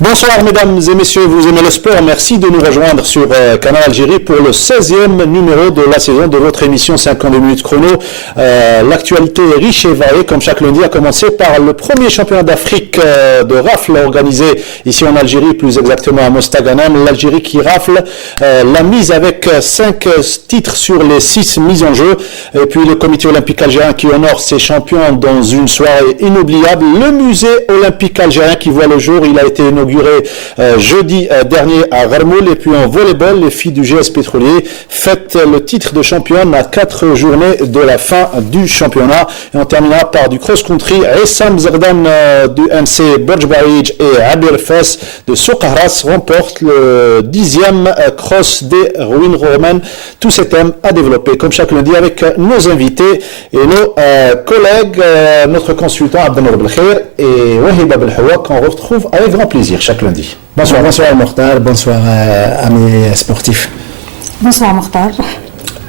Bonsoir mesdames et messieurs, vous aimez le sport, merci de nous rejoindre sur Canal Algérie pour le 16e numéro de la saison de votre émission 52 minutes chrono. L'actualité est riche et variée, comme chaque lundi, a commencé par le premier championnat d'Afrique de rafle organisé ici en Algérie, plus exactement à Mostaganem. L'Algérie qui rafle la mise avec 5 titres sur les 6 mises en jeu. Et puis le comité olympique algérien qui honore ses champions dans une soirée inoubliable. Le musée olympique algérien qui voit le jour, il a été inauguré jeudi dernier à Gharmoul. Et puis en volleyball, les filles du GS Pétrolier fêtent le titre de championne à 4 journées de la fin du championnat. Et on terminera par du cross-country. Essam Zardan du MC Burj Barij et Abir Fes de Soukharas remportent le 10e cross des ruines romaines. Tous ces thèmes à développer comme chaque lundi avec nos invités et nos collègues, notre consultant Abdelnour Belkhair et Wahib Abdelhawa qu'on retrouve avec grand plaisir chaque lundi. Bonsoir, bonsoir Mokhtar, bonsoir amis sportifs. Bonsoir Mokhtar.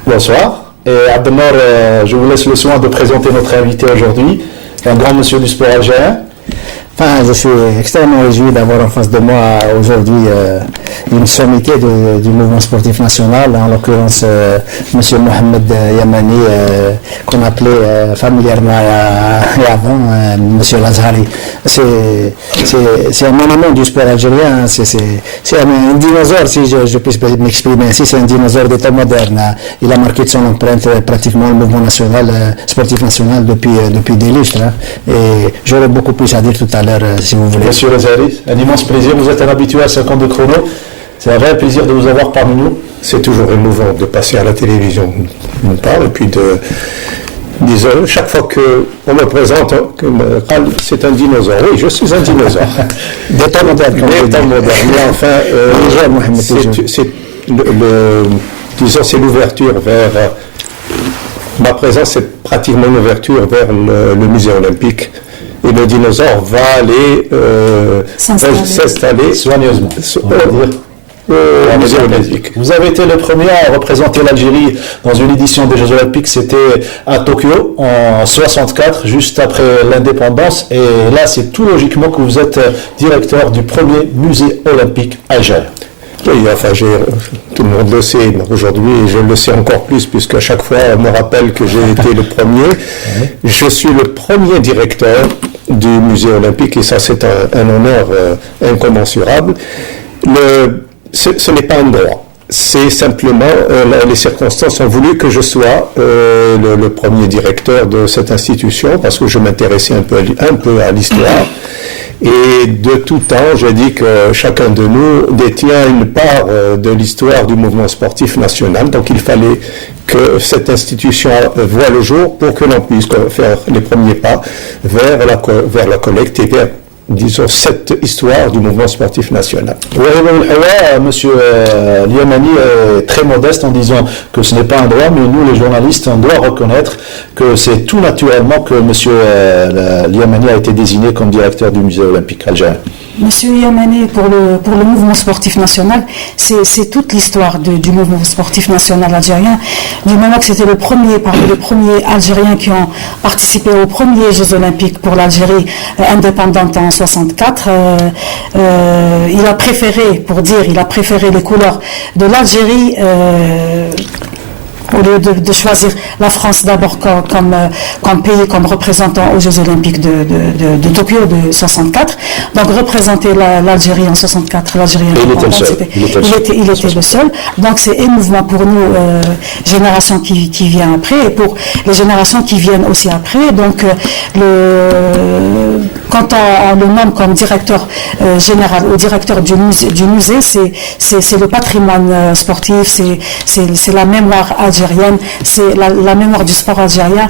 Bonsoir. Et Abdelnour, je vous laisse le soin de présenter notre invité aujourd'hui, un grand monsieur du sport algérien. Enfin, je suis extrêmement réjoui d'avoir en face de moi aujourd'hui une sommité du mouvement sportif national, en l'occurrence M. Mohamed Yamani, qu'on appelait familièrement avant M. Lazhari. C'est un monument du sport algérien, c'est un dinosaure, si je peux m'exprimer ainsi, c'est un dinosaure d'état moderne. Il a marqué de son empreinte pratiquement le mouvement national, sportif national depuis des lustres. Et j'aurais beaucoup plus à dire tout à l'heure. Si vous voulez. Monsieur Lazari, un immense plaisir. Vous êtes un habitué à 52 chrono. C'est un vrai plaisir de vous avoir parmi nous. C'est toujours émouvant de passer à la télévision, d'une part, et puis disons, chaque fois qu'on me présente comme c'est un dinosaure. Oui, je suis un dinosaure. D'état moderne. Mais enfin, c'est l'ouverture vers. Ma présence, c'est pratiquement une ouverture vers le musée olympique. Et le dinosaure va aller s'installer soigneusement, au musée olympique. Vous avez été le premier à représenter l'Algérie dans une édition des Jeux Olympiques, c'était à Tokyo en 64, juste après l'indépendance. Et là, c'est tout logiquement que vous êtes directeur du premier musée olympique algérien. Oui, enfin, tout le monde le sait aujourd'hui, et je le sais encore plus, puisque à chaque fois, on me rappelle que j'ai été le premier. Je suis le premier directeur du musée olympique, et ça, c'est un honneur incommensurable. Ce n'est pas un droit. C'est simplement, les circonstances ont voulu que je sois le premier directeur de cette institution, parce que je m'intéressais un peu à l'histoire. Et de tout temps, j'ai dit que chacun de nous détient une part de l'histoire du mouvement sportif national. Donc il fallait que cette institution voie le jour pour que l'on puisse faire les premiers pas vers la collecte et vers, disons, cette histoire du mouvement sportif national. Oui, monsieur Liamani est très modeste en disant que ce n'est pas un droit, mais nous, les journalistes, on doit reconnaître que c'est tout naturellement que monsieur Liamani a été désigné comme directeur du musée olympique algérien. Monsieur Yamani, pour le mouvement sportif national, c'est toute l'histoire du mouvement sportif national algérien. Du moment que c'était parmi les premiers Algériens qui ont participé aux premiers Jeux olympiques pour l'Algérie indépendante en 64, il a préféré les couleurs de l'Algérie au lieu de choisir la France d'abord comme pays, comme représentant aux Jeux Olympiques de Tokyo de 64. Donc représenter l'Algérie en 64, l'Algérie il était le seul. Donc c'est émouvant pour nous, génération qui vient après, et pour les générations qui viennent aussi après. Donc quand on le nomme comme directeur général ou directeur du musée, c'est le patrimoine sportif, c'est la mémoire algérienne algérienne, c'est la mémoire du sport algérien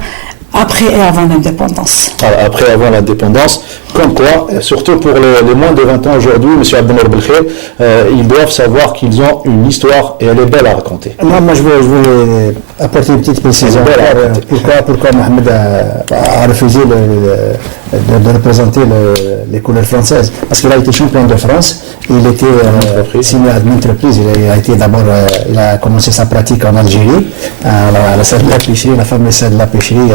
après et avant l'indépendance. Après, avant l'indépendance, comme quoi, surtout pour les moins de 20 ans aujourd'hui, M. Abdelnour Belkhir, ils doivent savoir qu'ils ont une histoire et elle est belle à raconter. Non, moi je voulais apporter une petite précision. Pourquoi Mohamed a refusé de représenter les couleurs françaises? Parce qu'il a été champion de France, il était signé à maintes reprises. Il a commencé sa pratique en Algérie, à la salle de la pêcherie, la fameuse salle de la pêcherie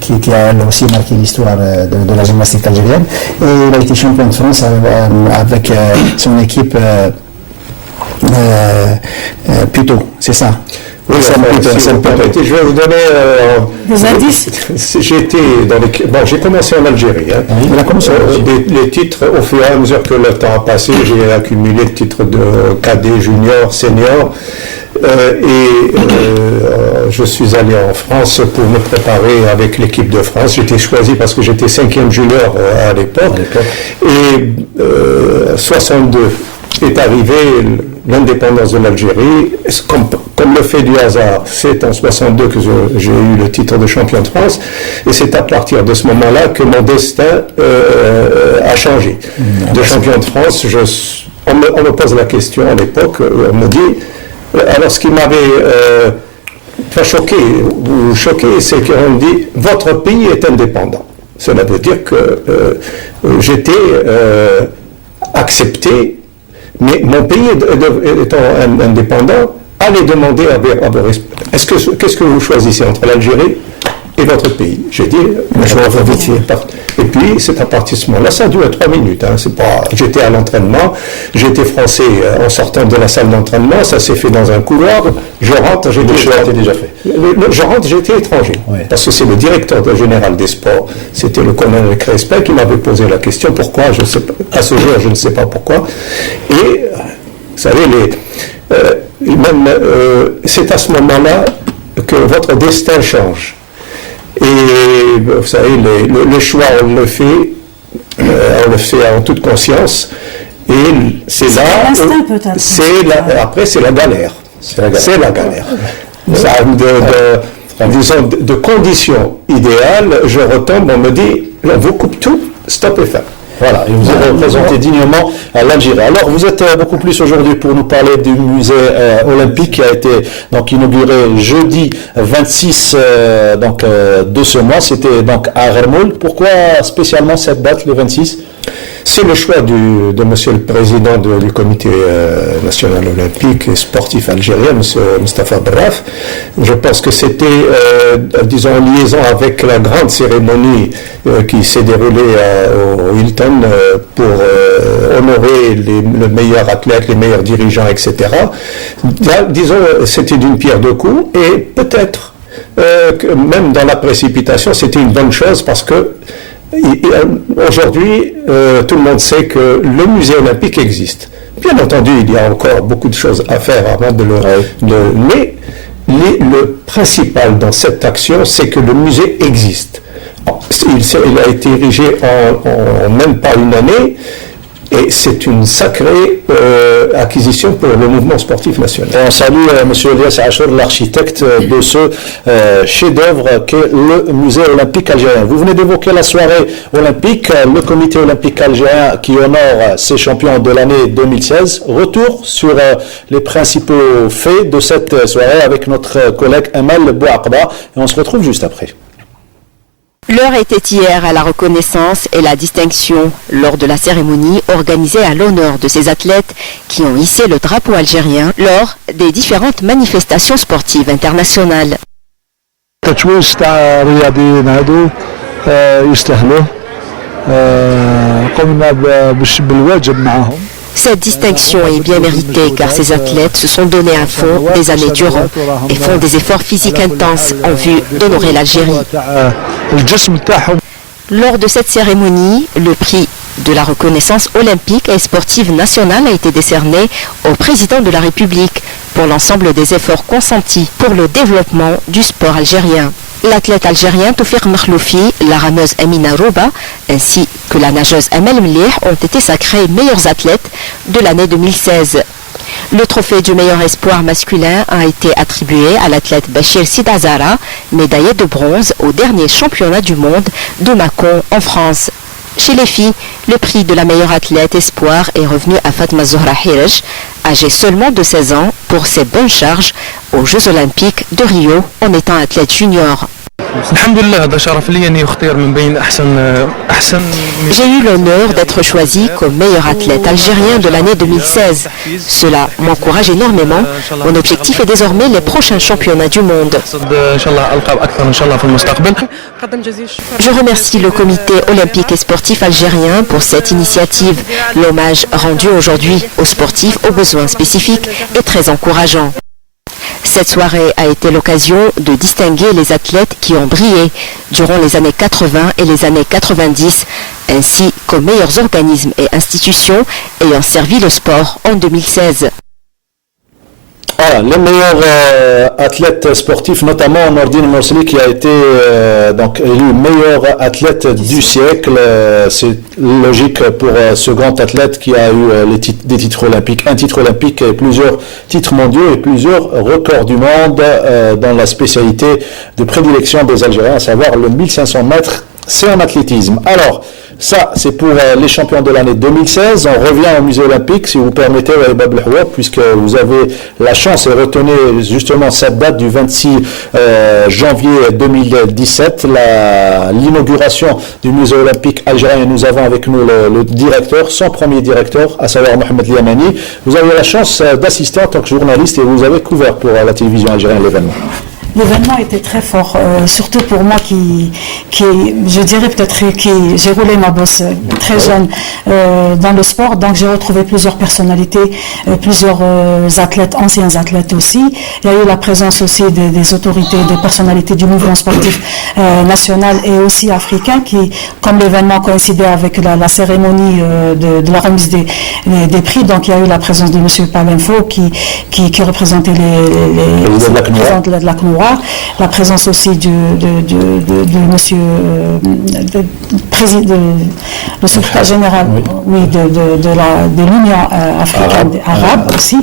qui a elle aussi marqué l'histoire de la gymnastique algérienne. Et il a été champion de France avec son équipe Puteaux, c'est ça? Oui, si vous permettez, je vais vous donner des indices. J'ai commencé en Algérie. Hein. Les titres, au fur et à mesure que le temps a passé, j'ai accumulé le titre de cadet, junior, senior. Je suis allé en France pour me préparer avec l'équipe de France. J'étais choisi parce que j'étais 5e junior à l'époque. Et 62 est arrivé l'indépendance de l'Algérie. Comme le fait du hasard, c'est en 62 que j'ai eu le titre de champion de France. Et c'est à partir de ce moment-là que mon destin a changé. De champion de France, on me pose la question à l'époque, on me dit... Alors, ce qui m'avait fait choquer, c'est qu'on me dit « Votre pays est indépendant ». Cela veut dire que j'étais accepté, mais mon pays étant indépendant, allez demander à vos qu'est-ce que vous choisissez entre l'Algérie et votre pays? J'ai dit, je vais vérifier. Et puis, c'est à partir de ce moment-là, ça a duré 3 minutes. Hein, j'étais à l'entraînement, j'étais français en sortant de la salle d'entraînement, ça s'est fait dans un couloir. Je rentre, j'étais étranger. Oui. Parce que c'est le directeur général des sports, c'était le colonel Crespin qui m'avait posé la question, pourquoi, je sais pas, à ce jour, je ne sais pas pourquoi. Et, vous savez, c'est à ce moment-là que votre destin change. Et vous savez, le choix, on le fait en toute conscience. Et c'est là. Après, c'est la galère. C'est la galère. Ça, disons, de conditions idéales, je retombe, on me dit, on vous coupe tout, stop et fin. Voilà, et vous avez représenté dignement l'Algérie. Alors, vous êtes beaucoup plus aujourd'hui pour nous parler du musée olympique qui a été donc inauguré jeudi 26 de ce mois. C'était donc à Hermoul. Pourquoi spécialement cette date, le 26 ? C'est le choix de monsieur le président du comité national olympique et sportif algérien, monsieur Mostafa Braf. Je pense que c'était, disons, en liaison avec la grande cérémonie qui s'est déroulée au Hilton pour honorer les meilleurs athlètes, les meilleurs dirigeants, etc. Là, disons, c'était d'une pierre deux coups et peut-être que même dans la précipitation, c'était une bonne chose parce que aujourd'hui, tout le monde sait que le musée olympique existe. Bien entendu, il y a encore beaucoup de choses à faire avant mais le principal dans cette action, c'est que le musée existe. Il a été érigé en même pas une année. Et c'est une sacrée acquisition pour le mouvement sportif national. Et on salue M. Elias Achour, l'architecte de ce chef-d'œuvre qu'est le musée olympique algérien. Vous venez d'évoquer la soirée olympique, le comité olympique algérien qui honore ses champions de l'année 2016. Retour sur les principaux faits de cette soirée avec notre collègue Amal Bouakba. Et on se retrouve juste après. L'heure était hier à la reconnaissance et la distinction lors de la cérémonie organisée à l'honneur de ces athlètes qui ont hissé le drapeau algérien lors des différentes manifestations sportives internationales. Cette distinction est bien méritée car ces athlètes se sont donnés à fond des années durant et font des efforts physiques intenses en vue d'honorer l'Algérie. Lors de cette cérémonie, le prix de la reconnaissance olympique et sportive nationale a été décerné au président de la République pour l'ensemble des efforts consentis pour le développement du sport algérien. L'athlète algérien Toufiq Makhloufi, la rameuse Amina Rouba, ainsi que la nageuse Amel Mlih ont été sacrés meilleurs athlètes de l'année 2016. Le trophée du meilleur espoir masculin a été attribué à l'athlète Bachir Sidazara, médaillé de bronze au dernier championnat du monde de Mâcon en France. Chez les filles, le prix de la meilleure athlète espoir est revenu à Fatma Zohra Hiraj, âgée seulement de 16 ans, pour ses bonnes charges aux Jeux Olympiques de Rio en étant athlète junior. J'ai eu l'honneur d'être choisi comme meilleur athlète algérien de l'année 2016. Cela m'encourage énormément. Mon objectif est désormais les prochains championnats du monde. Je remercie le comité olympique et sportif algérien pour cette initiative. L'hommage rendu aujourd'hui aux sportifs aux besoins spécifiques est très encourageant. Cette soirée a été l'occasion de distinguer les athlètes qui ont brillé durant les années 80 et les années 90, ainsi qu'aux meilleurs organismes et institutions ayant servi le sport en 2016. Voilà, les meilleurs athlètes sportifs, notamment Nordine Morseli qui a été donc élu meilleur athlète du siècle. C'est logique pour ce grand athlète qui a eu des titres olympiques, un titre olympique et plusieurs titres mondiaux et plusieurs records du monde dans la spécialité de prédilection des Algériens, à savoir le 1500 mètres. C'est en athlétisme. Alors, ça, c'est pour les champions de l'année 2016. On revient au musée olympique, si vous permettez, puisque vous avez la chance et retenez justement cette date du 26 janvier 2017, l'inauguration du musée olympique algérien. Et nous avons avec nous le directeur, son premier directeur, à savoir Mohamed Yamani. Vous avez la chance d'assister en tant que journaliste et vous avez couvert pour la télévision algérienne l'événement. L'événement était très fort, surtout pour moi qui je dirais peut-être, j'ai roulé ma bosse très jeune dans le sport, donc j'ai retrouvé plusieurs personnalités, plusieurs athlètes, anciens athlètes aussi. Il y a eu la présence aussi des autorités, des personnalités du mouvement sportif national et aussi africain qui, comme l'événement coïncidait avec la cérémonie de la remise des prix, donc il y a eu la présence de M. Palenfo qui représentait les représentants de la CNOA. La présence aussi de monsieur le secrétaire général de l'Union africaine arabe aussi.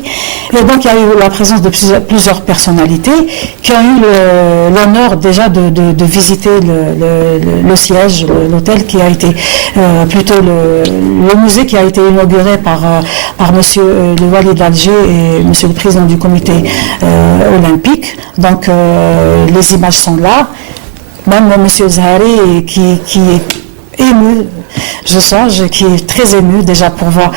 Et donc il y a eu la présence de plusieurs personnalités qui ont eu l'honneur déjà de visiter le siège, l'hôtel qui a été plutôt le musée qui a été inauguré par monsieur le Wali d'Alger et monsieur le président du comité olympique. Donc les images sont là, même M. Zahari qui est ému, je sens, qui est très ému déjà pour voir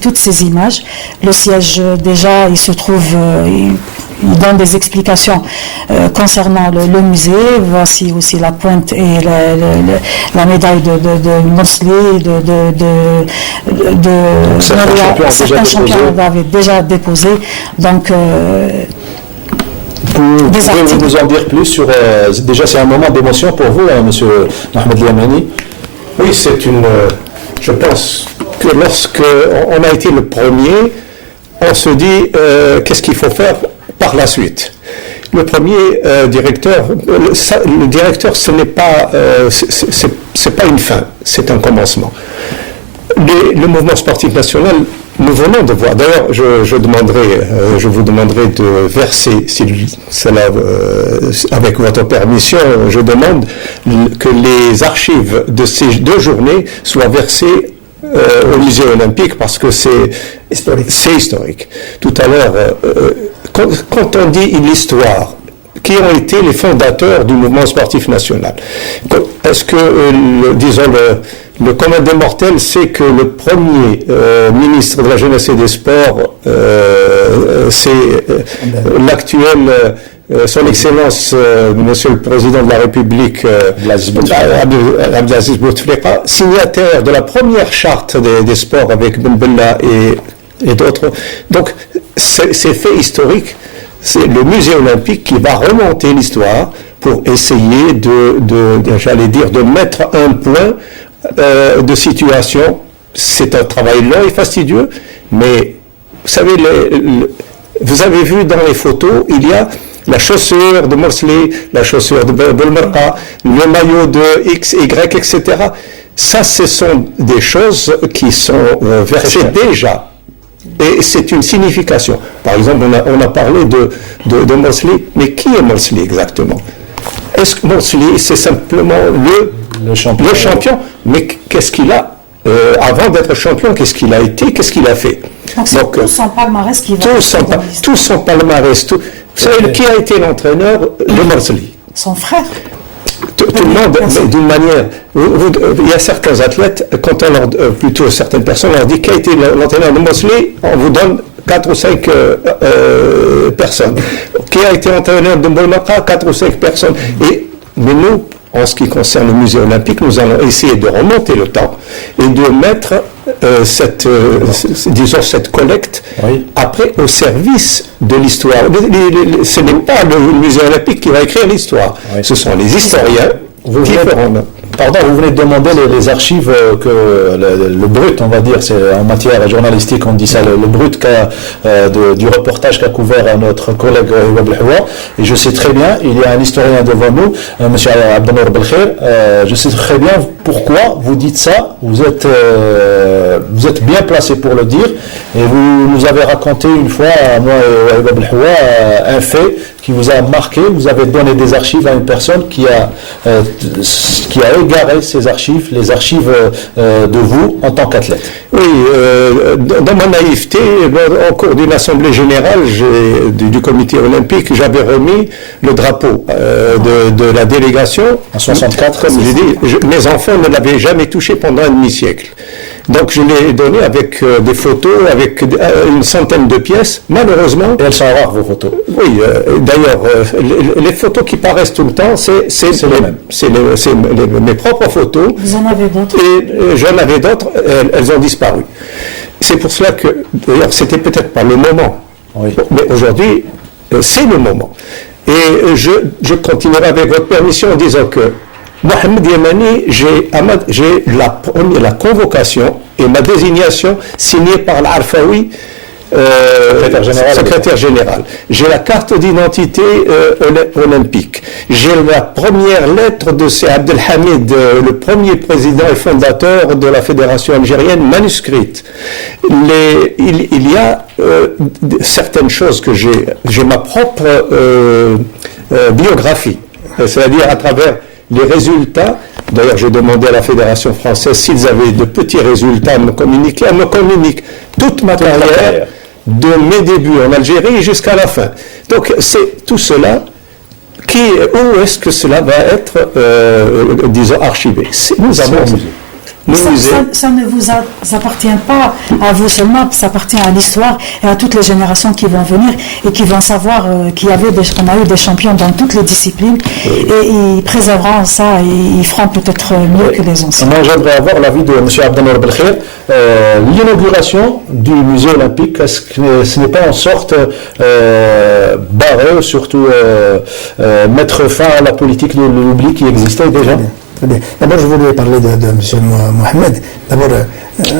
toutes ces images. Le siège déjà, il se trouve, il donne des explications concernant le musée. Voici aussi la pointe et la médaille de Morseli, certains champions avaient déjà déposé. Donc Pouvez-vous nous en dire plus sur... déjà, c'est un moment d'émotion pour vous, monsieur Mohamed Yamani? Oui, je pense que lorsque on a été le premier, on se dit qu'est-ce qu'il faut faire par la suite. Le premier directeur, le directeur, ce n'est pas, c'est pas une fin, c'est un commencement. Le mouvement sportif national, nous venons de voir. D'ailleurs, je vous demanderai de verser, si cela, avec votre permission, je demande que les archives de ces 2 journées soient versées au musée olympique parce que c'est historique. Tout à l'heure, quand on dit l'histoire, qui ont été les fondateurs du mouvement sportif national. Est-ce que, disons, le commun des mortels sait que le premier ministre de la Jeunesse et des Sports, c'est l'actuel, son Excellence, Monsieur le Président de la République, Abdelaziz Bouteflika, signataire de la première charte des sports avec Ben Bella et d'autres. Donc, ces faits historiques, c'est le musée olympique qui va remonter l'histoire pour essayer de mettre un point de situation. C'est un travail long et fastidieux, mais vous savez, vous avez vu dans les photos, il y a la chaussure de Morsli, la chaussure de Belmerqa, le maillot de X, Y, etc. Ça, ce sont des choses qui sont versées déjà. Et c'est une signification. Par exemple, on a parlé de Morsli, mais qui est Morsli exactement? Est-ce que Morsli, c'est simplement le champion? Mais qu'est-ce qu'il a avant d'être champion? Qu'est-ce qu'il a été? Qu'est-ce qu'il a fait? Donc tout son palmarès qui va... Tout son palmarès. Vous savez, qui a été l'entraîneur de Morsli? Son frère. Tout le monde, mais d'une manière. Il y a certains athlètes, quand on leur, plutôt certaines personnes leur dit qui a été l'entraîneur de Morsli, on vous donne 4 ou 5 personnes. Qui a été entraîneur de Belmerqa? 4 ou 5 personnes. Mais nous, en ce qui concerne le musée olympique, nous allons essayer de remonter le temps et de mettre cette collecte après au service de l'histoire. Ce n'est pas le musée olympique qui va écrire l'histoire, ce sont les historiens qui feront. Pardon, vous venez de demander les archives le brut, on va dire, c'est en matière journalistique, on dit ça, le brut du reportage qu'a couvert notre collègue Wab El-Houa. Et je sais très bien, il y a un historien devant nous, M. Abdelnour Belkhair, je sais très bien pourquoi vous dites ça, vous êtes bien placé pour le dire, et vous nous avez raconté une fois, moi et Wab El-Houa, un fait qui vous a marqué. Vous avez donné des archives à une personne qui a égaré ces archives, les archives de vous en tant qu'athlète. Oui, dans ma naïveté, au cours d'une assemblée générale du comité olympique, j'avais remis le drapeau de la délégation. En 64. Comme j'ai dit, mes enfants ne l'avaient jamais touché pendant un demi-siècle. Donc je l'ai donné avec des photos, avec une centaine de pièces. Malheureusement... Et elles sont rares, vos photos. Oui, d'ailleurs, les photos qui paraissent tout le temps, c'est les mêmes. C'est mes propres photos. Vous en avez d'autres? Et j'en avais d'autres, elles ont disparu. C'est pour cela que, d'ailleurs, c'était peut-être pas le moment. Oui. Mais aujourd'hui, c'est le moment. Et je continuerai avec votre permission en disant que Mohamed Yamani, j'ai la convocation et ma désignation signée par l'Arfaoui, secrétaire général. J'ai la carte d'identité olympique. J'ai la première lettre de C. Abdelhamid, le premier président et fondateur de la fédération algérienne, manuscrite. Il y a certaines choses que j'ai ma propre biographie, c'est-à-dire à travers les résultats. D'ailleurs, j'ai demandé à la Fédération française s'ils avaient de petits résultats à me communiquer. Elle me communique toute ma carrière, de mes débuts en Algérie jusqu'à la fin. Donc, c'est tout cela où est-ce que cela va être, disons, archivé? Nous avons... Ça ne vous appartient pas à vous seulement, ça appartient à l'histoire et à toutes les générations qui vont venir et qui vont savoir qu'on a eu des champions dans toutes les disciplines, et ils préserveront ça et ils feront peut-être mieux que les anciens. Moi, j'aimerais avoir l'avis de M. Abdelnour Belkhair. L'inauguration du musée olympique, est-ce que ce n'est pas en sorte barrer, surtout mettre fin à la politique de l'oubli qui existait déjà? Très bien. D'abord, je voudrais parler de M. Mohamed. D'abord,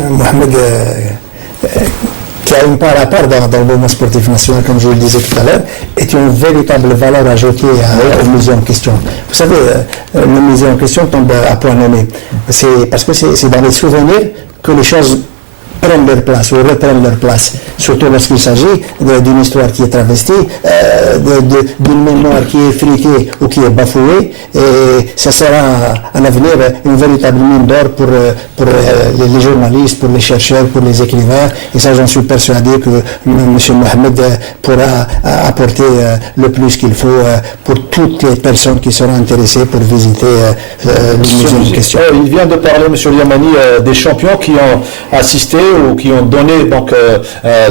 Mohamed, qui a une part à part dans le mouvement sportif national, comme je le disais tout à l'heure, est une véritable valeur ajoutée au musée en question. Vous savez, le musée en question tombe à point nommé. C'est parce que c'est dans les souvenirs que les choses prennent leur place ou reprennent leur place, surtout lorsqu'il s'agit d'une histoire qui est travestie, d'une mémoire qui est friquée ou qui est bafouée, et ça sera à l'avenir une véritable mine d'or pour les journalistes, pour les chercheurs, pour les écrivains, et ça j'en suis persuadé que M. Mohamed pourra apporter le plus qu'il faut pour toutes les personnes qui seront intéressées pour visiter le musée en question. Il vient de parler, M. Yamani, des champions qui ont assisté ou qui ont donné donc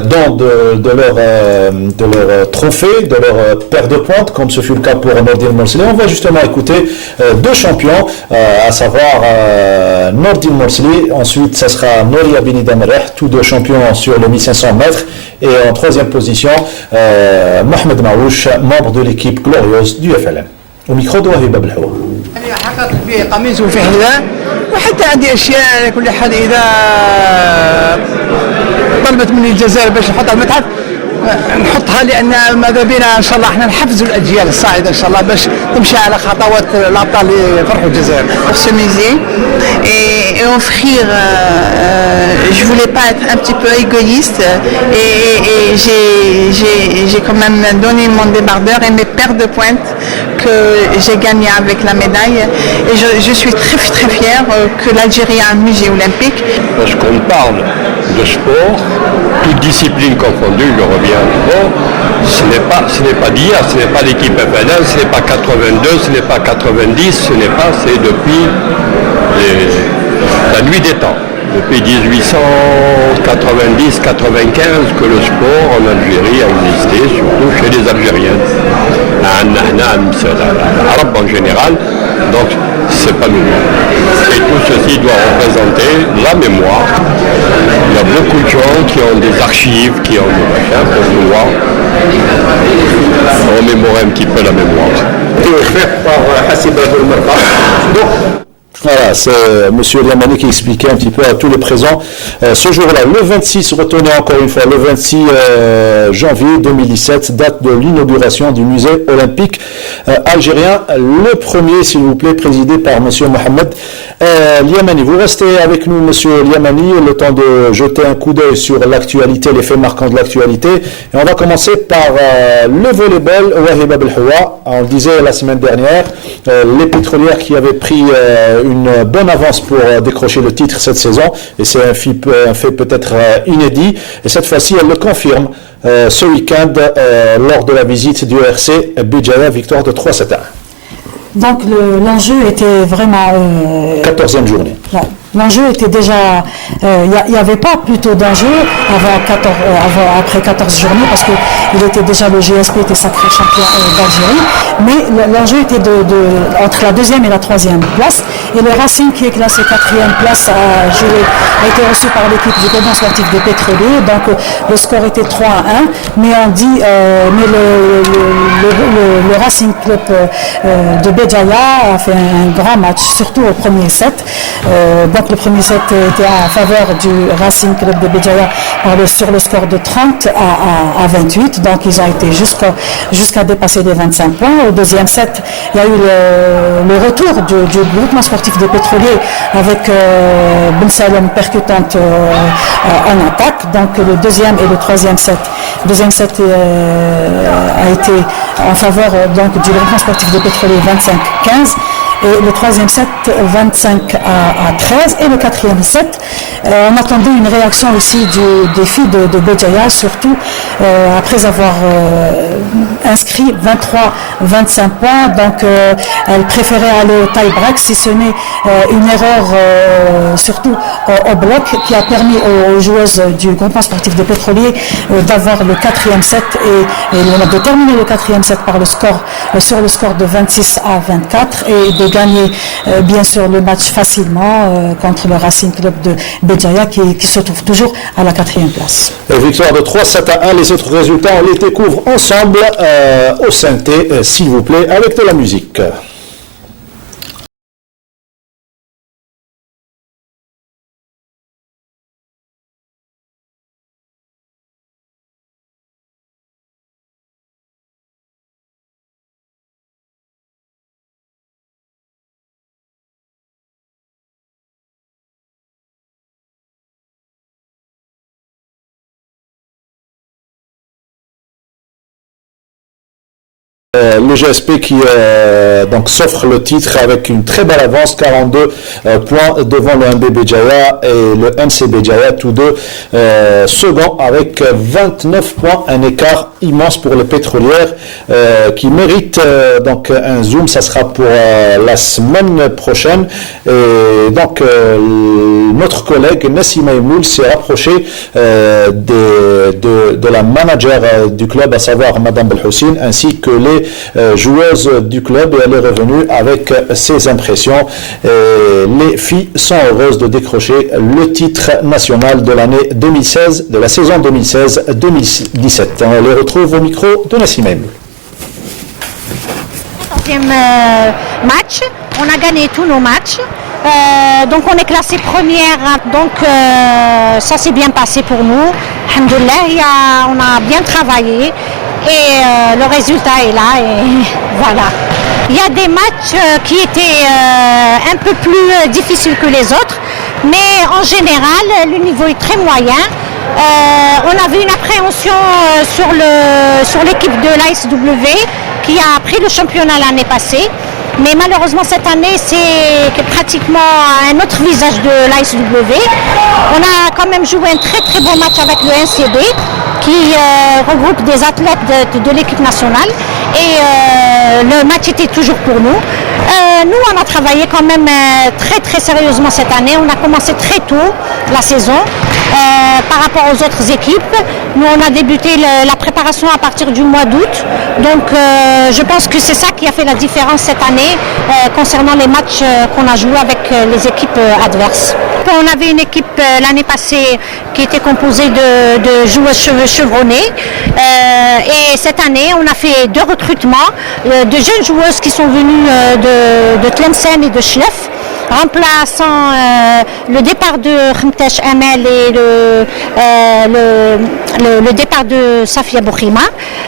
don de leur trophée, de leur paire de pointe, comme ce fut le cas pour Nordin Morsli. On va justement écouter deux champions, à savoir Nordin Morsli, ensuite ce sera Nouria Bini Damereh, tous deux champions sur le 1500 mètres, et en troisième position Mohamed Maouch, membre de l'équipe glorieuse du FLM. Au micro de Wahib Abdelhoua. حققت فيه قميص وفيه حذاء، وحتى عندي اشياء كل حد اذا طلبت مني الجزائر باش نحطها في المتحف نحطها لان ماذا بينا ان شاء الله احنا نحفزوا الاجيال الصاعده ان شاء الله باش تمشي على خطوات الابطال اللي يفرحوا الجزائر. Pour ce musée et offrir, je voulais pas être un petit peu égoïste et j'ai quand même donné mon débardeur et mes paires de pointes que j'ai gagné avec la médaille et je suis très très fière que l'Algérie a un musée olympique. Lorsqu'on parle de sport, toute discipline confondue, je reviens à nouveau, ce n'est pas d'hier, ce n'est pas l'équipe FNL, ce n'est pas 82, ce n'est pas 90, c'est depuis la nuit des temps, depuis 1890-95 que le sport en Algérie a existé, surtout chez les Algériens, l'arabe en général, donc c'est pas nouveau. Et tout ceci doit représenter la mémoire. Il y a beaucoup de gens qui ont des archives, qui ont des machins pour pouvoir remémorer un petit peu la mémoire. Voilà, c'est M. Yamani qui expliquait un petit peu à tous les présents ce jour-là. Le 26, retenez encore une fois, le 26 janvier 2017, date de l'inauguration du musée olympique algérien. Le premier, s'il vous plaît, présidé par M. Mohamed Yamani. Vous restez avec nous, M. Yamani, le temps de jeter un coup d'œil sur l'actualité, les faits marquants de l'actualité. Et on va commencer par le volleyball, Wahib Abelhoua. On le disait la semaine dernière, les pétrolières qui avaient pris une bonne avance pour décrocher le titre cette saison, et c'est un fait peut-être inédit, et cette fois-ci elle le confirme ce week-end lors de la visite du RC Béjaïa, victoire de 3-7-1. Donc l'enjeu était vraiment... 14e journée. L'enjeu était déjà... Il n'y avait pas plutôt d'enjeu après 14 journées, parce qu'il était déjà, le GSP était sacré champion d'Algérie, mais l'enjeu était entre la deuxième et la troisième place, et le Racing qui est classé quatrième place a été reçu par l'équipe du Groupement sportif des pétroliers, donc le score était 3-1, mais on dit... mais le Racing Club de Béjaïa a fait un grand match, surtout au premier set. Donc le premier set était en faveur du Racing Club de Béjaïa sur le score de 30 à 28, donc ils ont été jusqu'à dépasser les 25 points. Au deuxième set, il y a eu le retour du groupement sportif des pétroliers avec Ben Salem percutante en attaque, donc le deuxième et le troisième set. Le deuxième set a été en faveur donc du groupement sportif des pétroliers 25-15. Et le troisième set 25 à 13, et le quatrième set on attendait une réaction aussi des filles de Béjaïa, surtout après avoir inscrit 23-25 points, donc elles préféraient aller au tie-break, si ce n'est une erreur surtout au bloc qui a permis aux joueuses du groupement sportif des pétroliers d'avoir le quatrième set et de terminer le quatrième set par le score sur le score de 26 à 24 et de gagner bien sûr le match facilement contre le Racing Club de Béjaïa qui se trouve toujours à la quatrième place. Victoire de 3-7-1, les autres résultats on les découvre ensemble au synthé, s'il vous plaît, avec de la musique. Le GSP qui donc s'offre le titre avec une très belle avance, 42 points devant le MB Béjaïa et le MC Béjaïa, tous deux seconds avec 29 points, un écart immense pour les pétrolières qui méritent donc un zoom, ça sera pour la semaine prochaine. Et donc notre collègue Nassima Imoul s'est rapproché de la manager du club, à savoir Madame Belhoussine, ainsi que les joueuses du club, et elle est revenue avec ses impressions. Les filles sont heureuses de décrocher le titre national de l'année 2016, de la saison 2016-2017. On les retrouve au micro de Nassima Imoul. 14e match, on a gagné tous nos matchs. Donc on est classé première, donc ça s'est bien passé pour nous. alhamdoulilah, on a bien travaillé et le résultat est là et voilà. Il y a des matchs qui étaient un peu plus difficiles que les autres, mais en général, le niveau est très moyen. On avait une appréhension sur l'équipe de l'ASW qui a pris le championnat l'année passée. Mais malheureusement cette année c'est pratiquement un autre visage de l'ASW. On a quand même joué un très très beau match avec le NCB qui regroupe des athlètes de l'équipe nationale et le match était toujours pour nous. Nous on a travaillé quand même très très sérieusement cette année. On a commencé très tôt la saison par rapport aux autres équipes. Nous on a débuté la préparation à partir du mois d'août. Donc je pense que c'est ça qui a fait la différence cette année concernant les matchs qu'on a joués avec les équipes adverses. On avait une équipe l'année passée qui était composée de joueuses chevronnés et cette année on a fait 2 recrutements de jeunes joueuses qui sont venues de Tlemcen et de Schlef, remplaçant le départ de Khmtesh Amel et le départ de Safia Boukhima.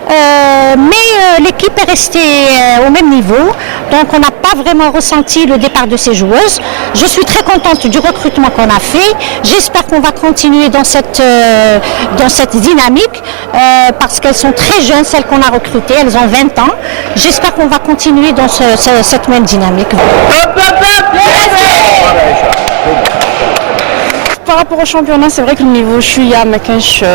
Mais l'équipe est restée au même niveau, donc on n'a pas vraiment ressenti le départ de ces joueuses. Je suis très contente du recrutement qu'on a fait. J'espère qu'on va continuer dans cette dynamique parce qu'elles sont très jeunes, celles qu'on a recrutées, elles ont 20 ans. J'espère qu'on va continuer dans cette même dynamique. Par rapport au championnat, c'est vrai que le niveau chouïa ما كانش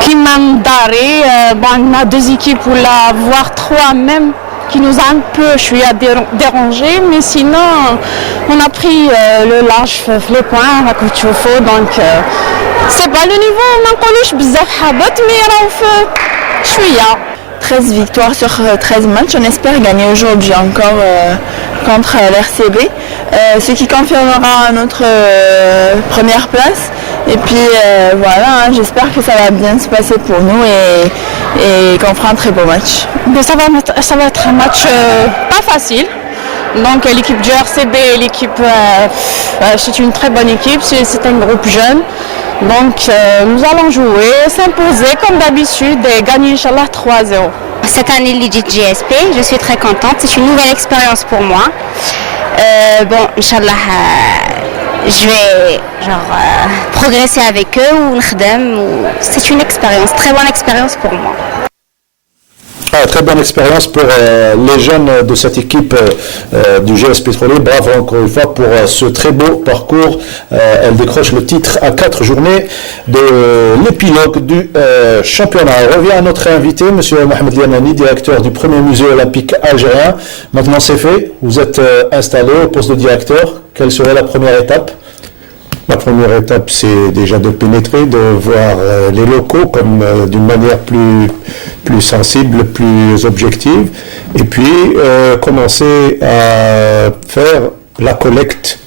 كيما مداري. On a 2 équipes ou là, voire 3 même qui nous a un peu dérangé, mais sinon on a pris le large les points à coup de faux, donc c'est pas le niveau ما نقولوش بزاف حابط mais راهو في شويه. 13 victoires sur 13 matchs, on espère gagner aujourd'hui encore contre l'RCB, ce qui confirmera notre première place. Et puis voilà, j'espère que ça va bien se passer pour nous et qu'on fera un très beau match. Ça va être un match pas facile. Donc l'équipe du RCB, c'est une très bonne équipe, c'est un groupe jeune. Donc nous allons jouer, s'imposer comme d'habitude et gagner Inch'Allah 3-0. Cette année, l'IGT GSP, je suis très contente. C'est une nouvelle expérience pour moi. Bon, Inch'Allah, je vais progresser avec eux ou c'est une expérience, très bonne expérience pour moi. Très bonne expérience pour les jeunes de cette équipe du GS Pétrolier. Bravo encore une fois pour ce très beau parcours. Elle décroche le titre à 4 journées de l'épilogue du championnat. On revient à notre invité, M. Mohamed Yamani, directeur du premier musée olympique algérien. Maintenant c'est fait, vous êtes installé au poste de directeur. Quelle serait la première étape ? La première étape, c'est déjà de pénétrer, de voir les locaux comme d'une manière plus sensible, plus objective, et puis commencer à faire la collecte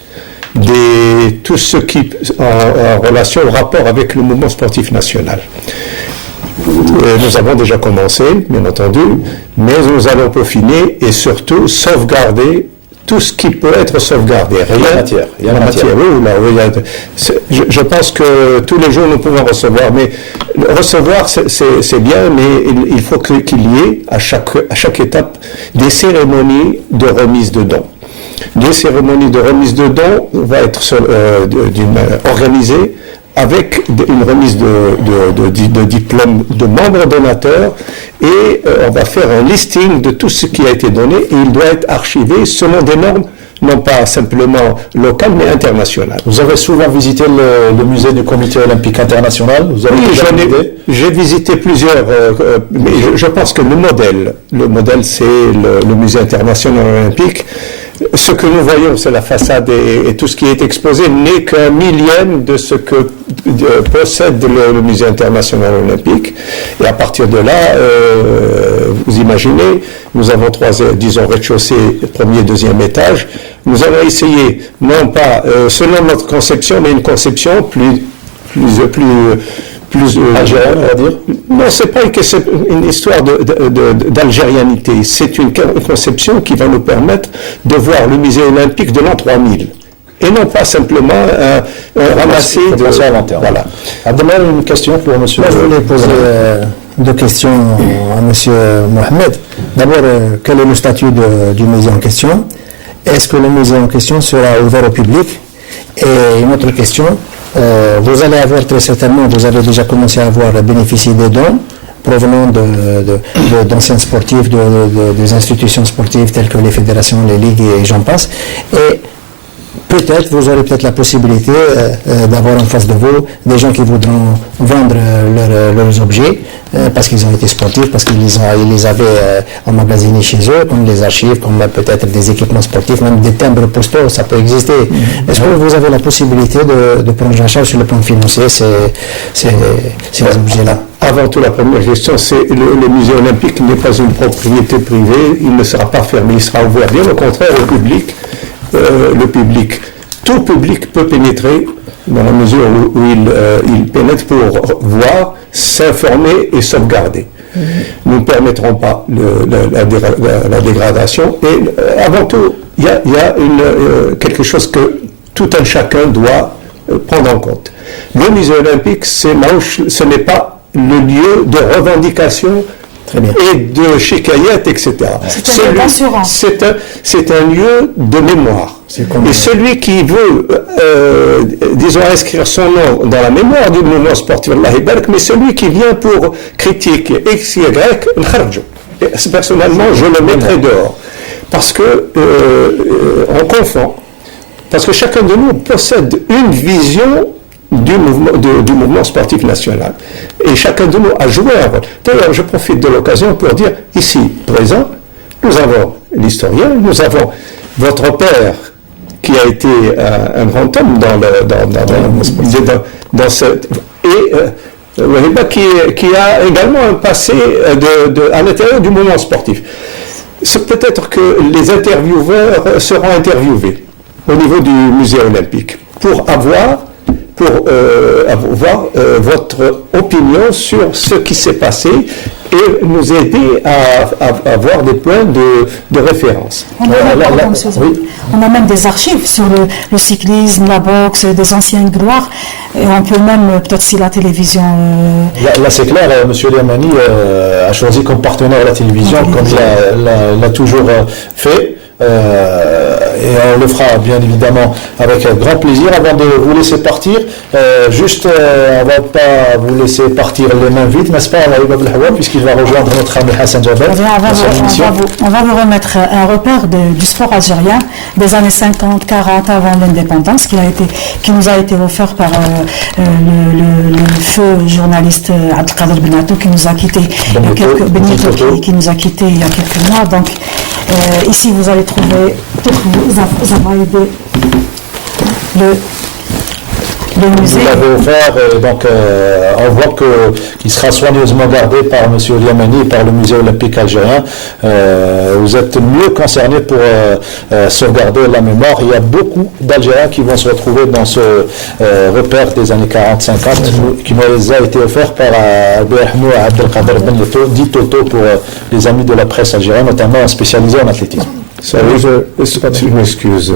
de tout ce qui en relation, au rapport avec le mouvement sportif national. Nous avons déjà commencé, bien entendu, mais nous allons peaufiner et surtout sauvegarder tout ce qui peut être sauvegardé. Il y a la matière. Oui, je pense que tous les jours nous pouvons recevoir, mais recevoir c'est bien, mais il faut qu'il y ait à chaque étape des cérémonies de remise de dons. Les cérémonies de remise de dons vont être organisées avec une remise de diplôme de membres donateurs et on va faire un listing de tout ce qui a été donné et il doit être archivé selon des normes non pas simplement locales mais internationales. Vous avez souvent visité le musée du Comité olympique international. Vous avez j'ai visité plusieurs, mais je pense que le modèle c'est le musée international olympique. Ce que nous voyons, c'est la façade et tout ce qui est exposé n'est qu'un millième de ce que possède le musée international olympique. Et à partir de là, vous imaginez, nous avons 3, disons, rez-de-chaussée, premier, deuxième étage. Nous allons essayer, non pas selon notre conception, mais une conception plus algérienne, on va dire. Non, c'est pas une histoire d'algérianité. C'est une conception qui va nous permettre de voir le musée olympique de l'an 3000. et non pas simplement ramasser de façon volontaire. Voilà. Abdellah, une question pour monsieur. Moi, je voulais poser deux questions à monsieur Mohamed. D'abord, quel est le statut du musée en question? Est-ce que le musée en question sera ouvert au public? Et une autre question, vous allez avoir très certainement, vous avez déjà commencé à bénéficier des dons provenant d'anciens sportifs, des institutions sportives telles que les fédérations, les ligues et j'en passe. Et peut-être, vous aurez peut-être la possibilité d'avoir en face de vous des gens qui voudront vendre leurs objets parce qu'ils ont été sportifs, parce qu'ils les avaient emmagasinés chez eux, comme des archives, comme peut-être des équipements sportifs, même des timbres postaux, ça peut exister. Est-ce que vous avez la possibilité de prendre en charge sur le plan financier ces objets-là? Avant tout, la première question, c'est le musée olympique n'est pas une propriété privée, il ne sera pas fermé, il sera ouvert, bien au contraire au public. Tout public peut pénétrer dans la mesure où il pénètre pour voir, s'informer et sauvegarder. Nous ne permettrons pas la dégradation. Et avant tout, il y a quelque chose que tout un chacun doit prendre en compte. Le musée olympique, ce n'est pas le lieu de revendication et de shikayat, etc. C'est un lieu de mémoire. Et celui qui veut, disons, inscrire son nom dans la mémoire du mouvement sportif, mais celui qui vient pour critiquer X, Y, personnellement, je le mettrai dehors. Parce que on confond. Parce que chacun de nous possède une vision du mouvement sportif national. Et chacun de nous a joué un rôle. D'ailleurs, je profite de l'occasion pour dire, ici, présent, nous avons l'historien, nous avons votre père, qui a été un grand homme dans cette... Et qui a également un passé à l'intérieur du mouvement sportif. C'est peut-être que les intervieweurs seront interviewés au niveau du musée olympique pour avoir votre opinion sur ce qui s'est passé et nous aider à avoir des points de référence. On a même des archives sur le cyclisme, la boxe, des anciennes gloires, et on peut même, peut-être si la télévision... Là c'est clair, M. Liamani a choisi comme partenaire la télévision, comme il l'a toujours fait. Et on le fera bien évidemment avec grand plaisir. Avant de vous laisser partir, on ne va pas vous laisser partir les mains vides, n'est-ce pas, puisqu'il va rejoindre notre ami Hassan Jabel. On va vous remettre un repère du sport algérien des années 50, 40 avant l'indépendance qui nous a été offert par le feu journaliste Abdelkader Benatou qui nous a quittés qui nous a quittés il y a quelques mois. Donc ici vous allez trouver, peut-être vous avoir aidé le musée. Vous l'avez offert, donc on voit qu'il sera soigneusement gardé par M. Liamani et par le musée olympique algérien. Vous êtes mieux concernés pour sauvegarder la mémoire. Il y a beaucoup d'Algériens qui vont se retrouver dans ce repère des années 40-50 qui nous a été offert par Abdelkader Benatou, dit Toto pour les amis de la presse algérienne, notamment spécialisés en athlétisme. Je m'excuse.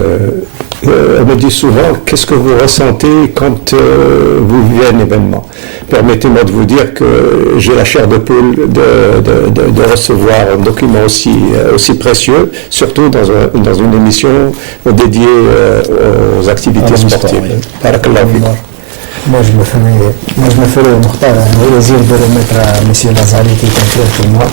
Elle me dit souvent, qu'est-ce que vous ressentez quand vous vivez un événement? Permettez-moi de vous dire que j'ai la chair de poule de recevoir un document aussi précieux, surtout dans une émission dédiée aux activités sportives. Moi, je me ferai le plaisir de remettre à M. Lazari, qui est un frère pour moi,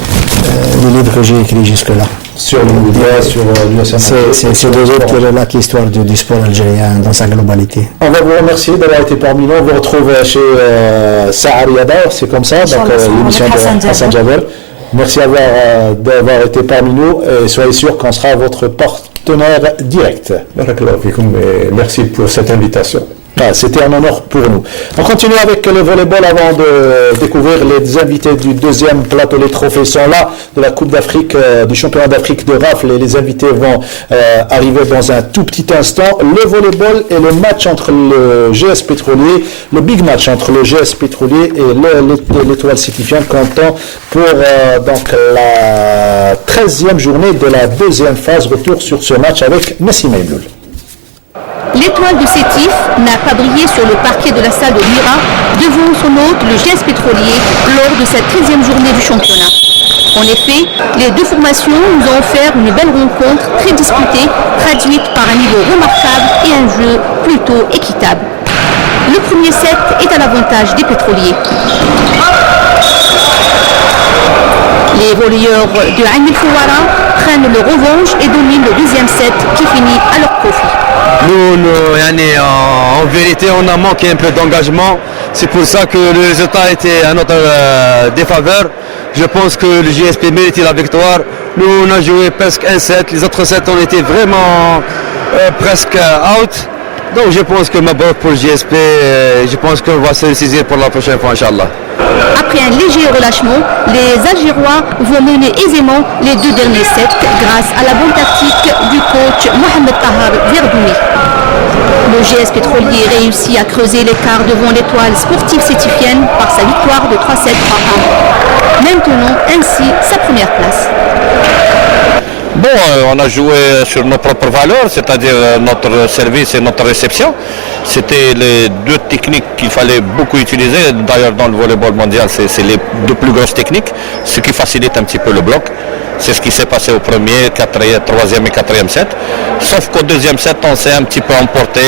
les livres que j'ai écrits jusque-là. Sur les médias, sur l'USM. C'est deux autres qui relatent l'histoire du sport algérien dans sa globalité. On va vous remercier d'avoir été parmi nous. On vous retrouve chez Sahar Yada, c'est comme ça, donc l'émission de Hassan Jabel. Merci d'avoir été parmi nous et soyez sûr qu'on sera votre partenaire direct. Merci pour cette invitation. C'était un honneur pour nous. On continue avec le volleyball avant de découvrir les invités du deuxième plateau. Les trophées sont là de la Coupe d'Afrique, du championnat d'Afrique de rafle, et les invités vont arriver dans un tout petit instant. Le volleyball et le match entre le GS Pétrolier, le big match entre le GS Pétrolier et l'Étoile Sétifienne, comptant pour donc la 13e journée de la deuxième phase. Retour sur ce match avec Nassim Aïbloul. L'étoile de Sétif n'a pas brillé sur le parquet de la salle de Lira devant son hôte, le GS Pétrolier, lors de cette 13e journée du championnat. En effet, les deux formations nous ont offert une belle rencontre très disputée, traduite par un niveau remarquable et un jeu plutôt équitable. Le premier set est à l'avantage des pétroliers. Les volleyeurs de Ain El Fouara prennent le revanche et dominent le deuxième set qui finit à leur profit. Nous, en vérité, on a manqué un peu d'engagement. C'est pour ça que le résultat était à notre défaveur. Je pense que le GSP méritait la victoire. Nous, on a joué presque un set. Les autres sets ont été vraiment presque out. Donc je pense que ma botte pour le GSP, je pense qu'on va se ressaisir pour la prochaine fois, Inch'Allah. Après un léger relâchement, les Algérois vont mener aisément les deux derniers sets grâce à la bonne tactique du coach Mohamed Tahar Verdouni. Le GS Pétrolier réussit à creuser l'écart devant l'étoile sportive sétifienne par sa victoire de 3-7 à 1. Maintenant ainsi sa première place. Bon, on a joué sur nos propres valeurs, c'est-à-dire notre service et notre réception. C'était les deux techniques qu'il fallait beaucoup utiliser. D'ailleurs, dans le volleyball mondial, c'est les deux plus grosses techniques, ce qui facilite un petit peu le bloc. C'est ce qui s'est passé au premier, troisième et quatrième set. Sauf qu'au deuxième set, on s'est un petit peu emporté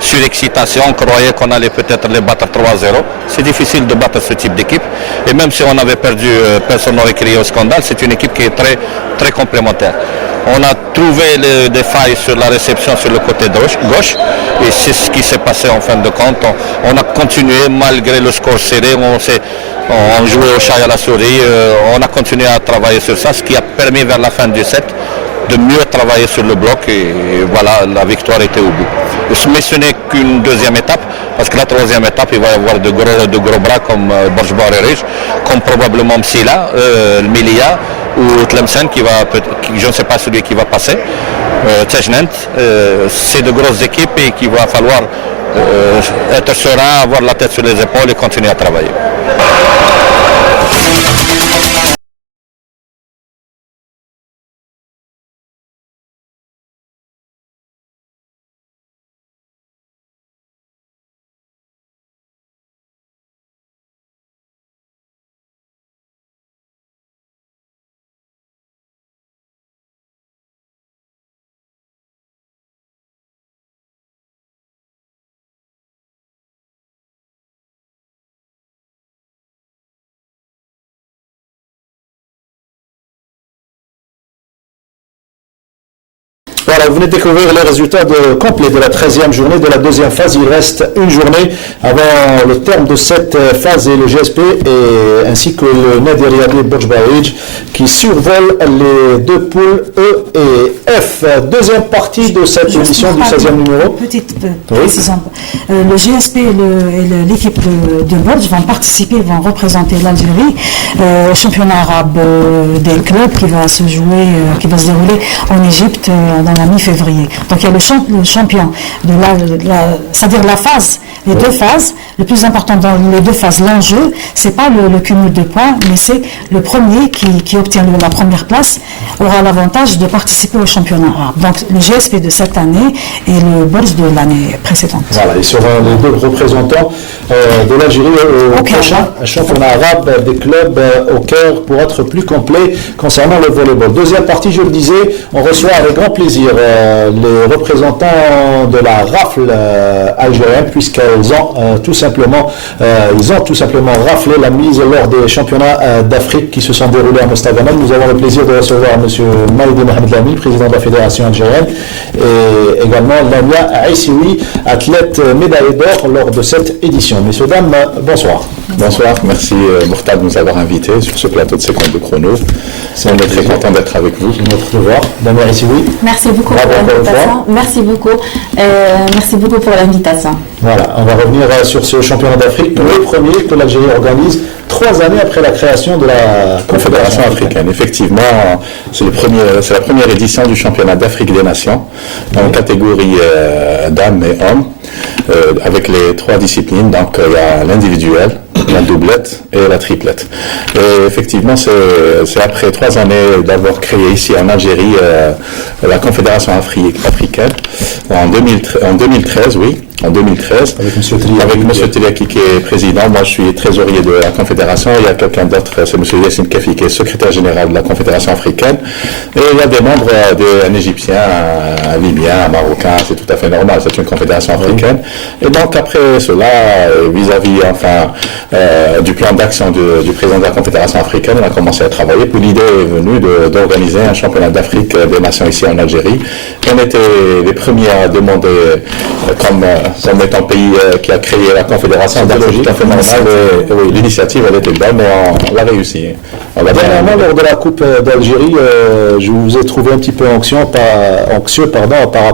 sur excitation. On croyait qu'on allait peut-être les battre 3-0. C'est difficile de battre ce type d'équipe. Et même si on avait perdu, personne n'aurait crié au scandale. C'est une équipe qui est très, très complémentaire. On a trouvé des failles sur la réception sur le côté gauche. Et c'est ce qui s'est passé en fin de compte. On a continué malgré le score serré. On jouait au chat et à la souris, on a continué à travailler sur ça, ce qui a permis vers la fin du set de mieux travailler sur le bloc et voilà, la victoire était au bout. Mais ce n'est qu'une deuxième étape, parce que la troisième étape, il va y avoir de gros bras comme Borjbar et Riche, comme probablement Msila, Milia ou Tlemcen, je ne sais pas celui qui va passer, Tejnent. C'est de grosses équipes et qu'il va falloir être serein, avoir la tête sur les épaules et continuer à travailler. Voilà, vous venez de découvrir les résultats complets de la 13e journée de la deuxième phase. Il reste une journée avant le terme de cette phase et le GSP ainsi que le Nadi Riyadi Borjbarij qui survolent les deux poules E et F. Deuxième partie de cette édition du 16e numéro. Petite précision. Le GSP et l'équipe de Borj vont participer, vont représenter l'Algérie au championnat arabe des clubs qui va se dérouler en Égypte dans la mi-février. Donc il y a le champion c'est-à-dire la phase, les deux phases. Le plus important dans les deux phases, l'enjeu, c'est pas le cumul de points, mais c'est le premier qui obtient la première place aura l'avantage de participer au championnat arabe. Donc le GSP de cette année et le Borj de l'année précédente. Voilà, ils seront les deux représentants de l'Algérie au prochain championnat arabe des clubs au Caire pour être plus complet concernant le volleyball. Deuxième partie, je le disais, on reçoit avec grand plaisir les représentants de la rafle algérienne puisqu'ils ont tout simplement raflé la mise lors des championnats d'Afrique qui se sont déroulés à Mostaganem. Nous avons le plaisir de recevoir M. Maïdi Mohamed Lami, président de la Fédération algérienne, et également Lamia Aïssioui, athlète médaillée d'or lors de cette édition. Messieurs, dames, bonsoir. Bonsoir, merci Mourtad de nous avoir invités sur ce plateau de Seconde de Chrono. On est très content d'être avec vous. Notre devoir. Lamia Aïssioui. Merci beaucoup pour l'invitation. Merci beaucoup pour l'invitation. Voilà, on va revenir sur ce championnat d'Afrique, le premier que l'Algérie organise 3 années après la création de la Confédération africaine. Effectivement, c'est la première édition du championnat d'Afrique des Nations en catégorie dames et hommes. avec les 3 disciplines. Donc il y a l'individuel, la doublette et la triplette. Et effectivement, c'est après 3 années d'avoir créé ici en Algérie la Confédération africaine en 2013, oui. En 2013, avec M. Teliaki qui est président, moi je suis trésorier de la Confédération, il y a quelqu'un d'autre, c'est M. Yassine Kafi qui est secrétaire général de la Confédération africaine, et il y a des membres, un Égyptien, un Libyen, un Marocain, c'est tout à fait normal, c'est une Confédération africaine. Et donc après cela, vis-à-vis du plan d'action du président de la Confédération africaine, on a commencé à travailler, puis l'idée est venue d'organiser un championnat d'Afrique des nations ici en Algérie. On était les premiers à demander comme étant pays qui a créé la Confédération, donc c'est tout à fait normal. Oui, l'initiative, elle était bonne, mais on l'a réussi. Dernièrement, lors de la Coupe d'Algérie, je vous ai trouvé un petit peu anxieux par rapport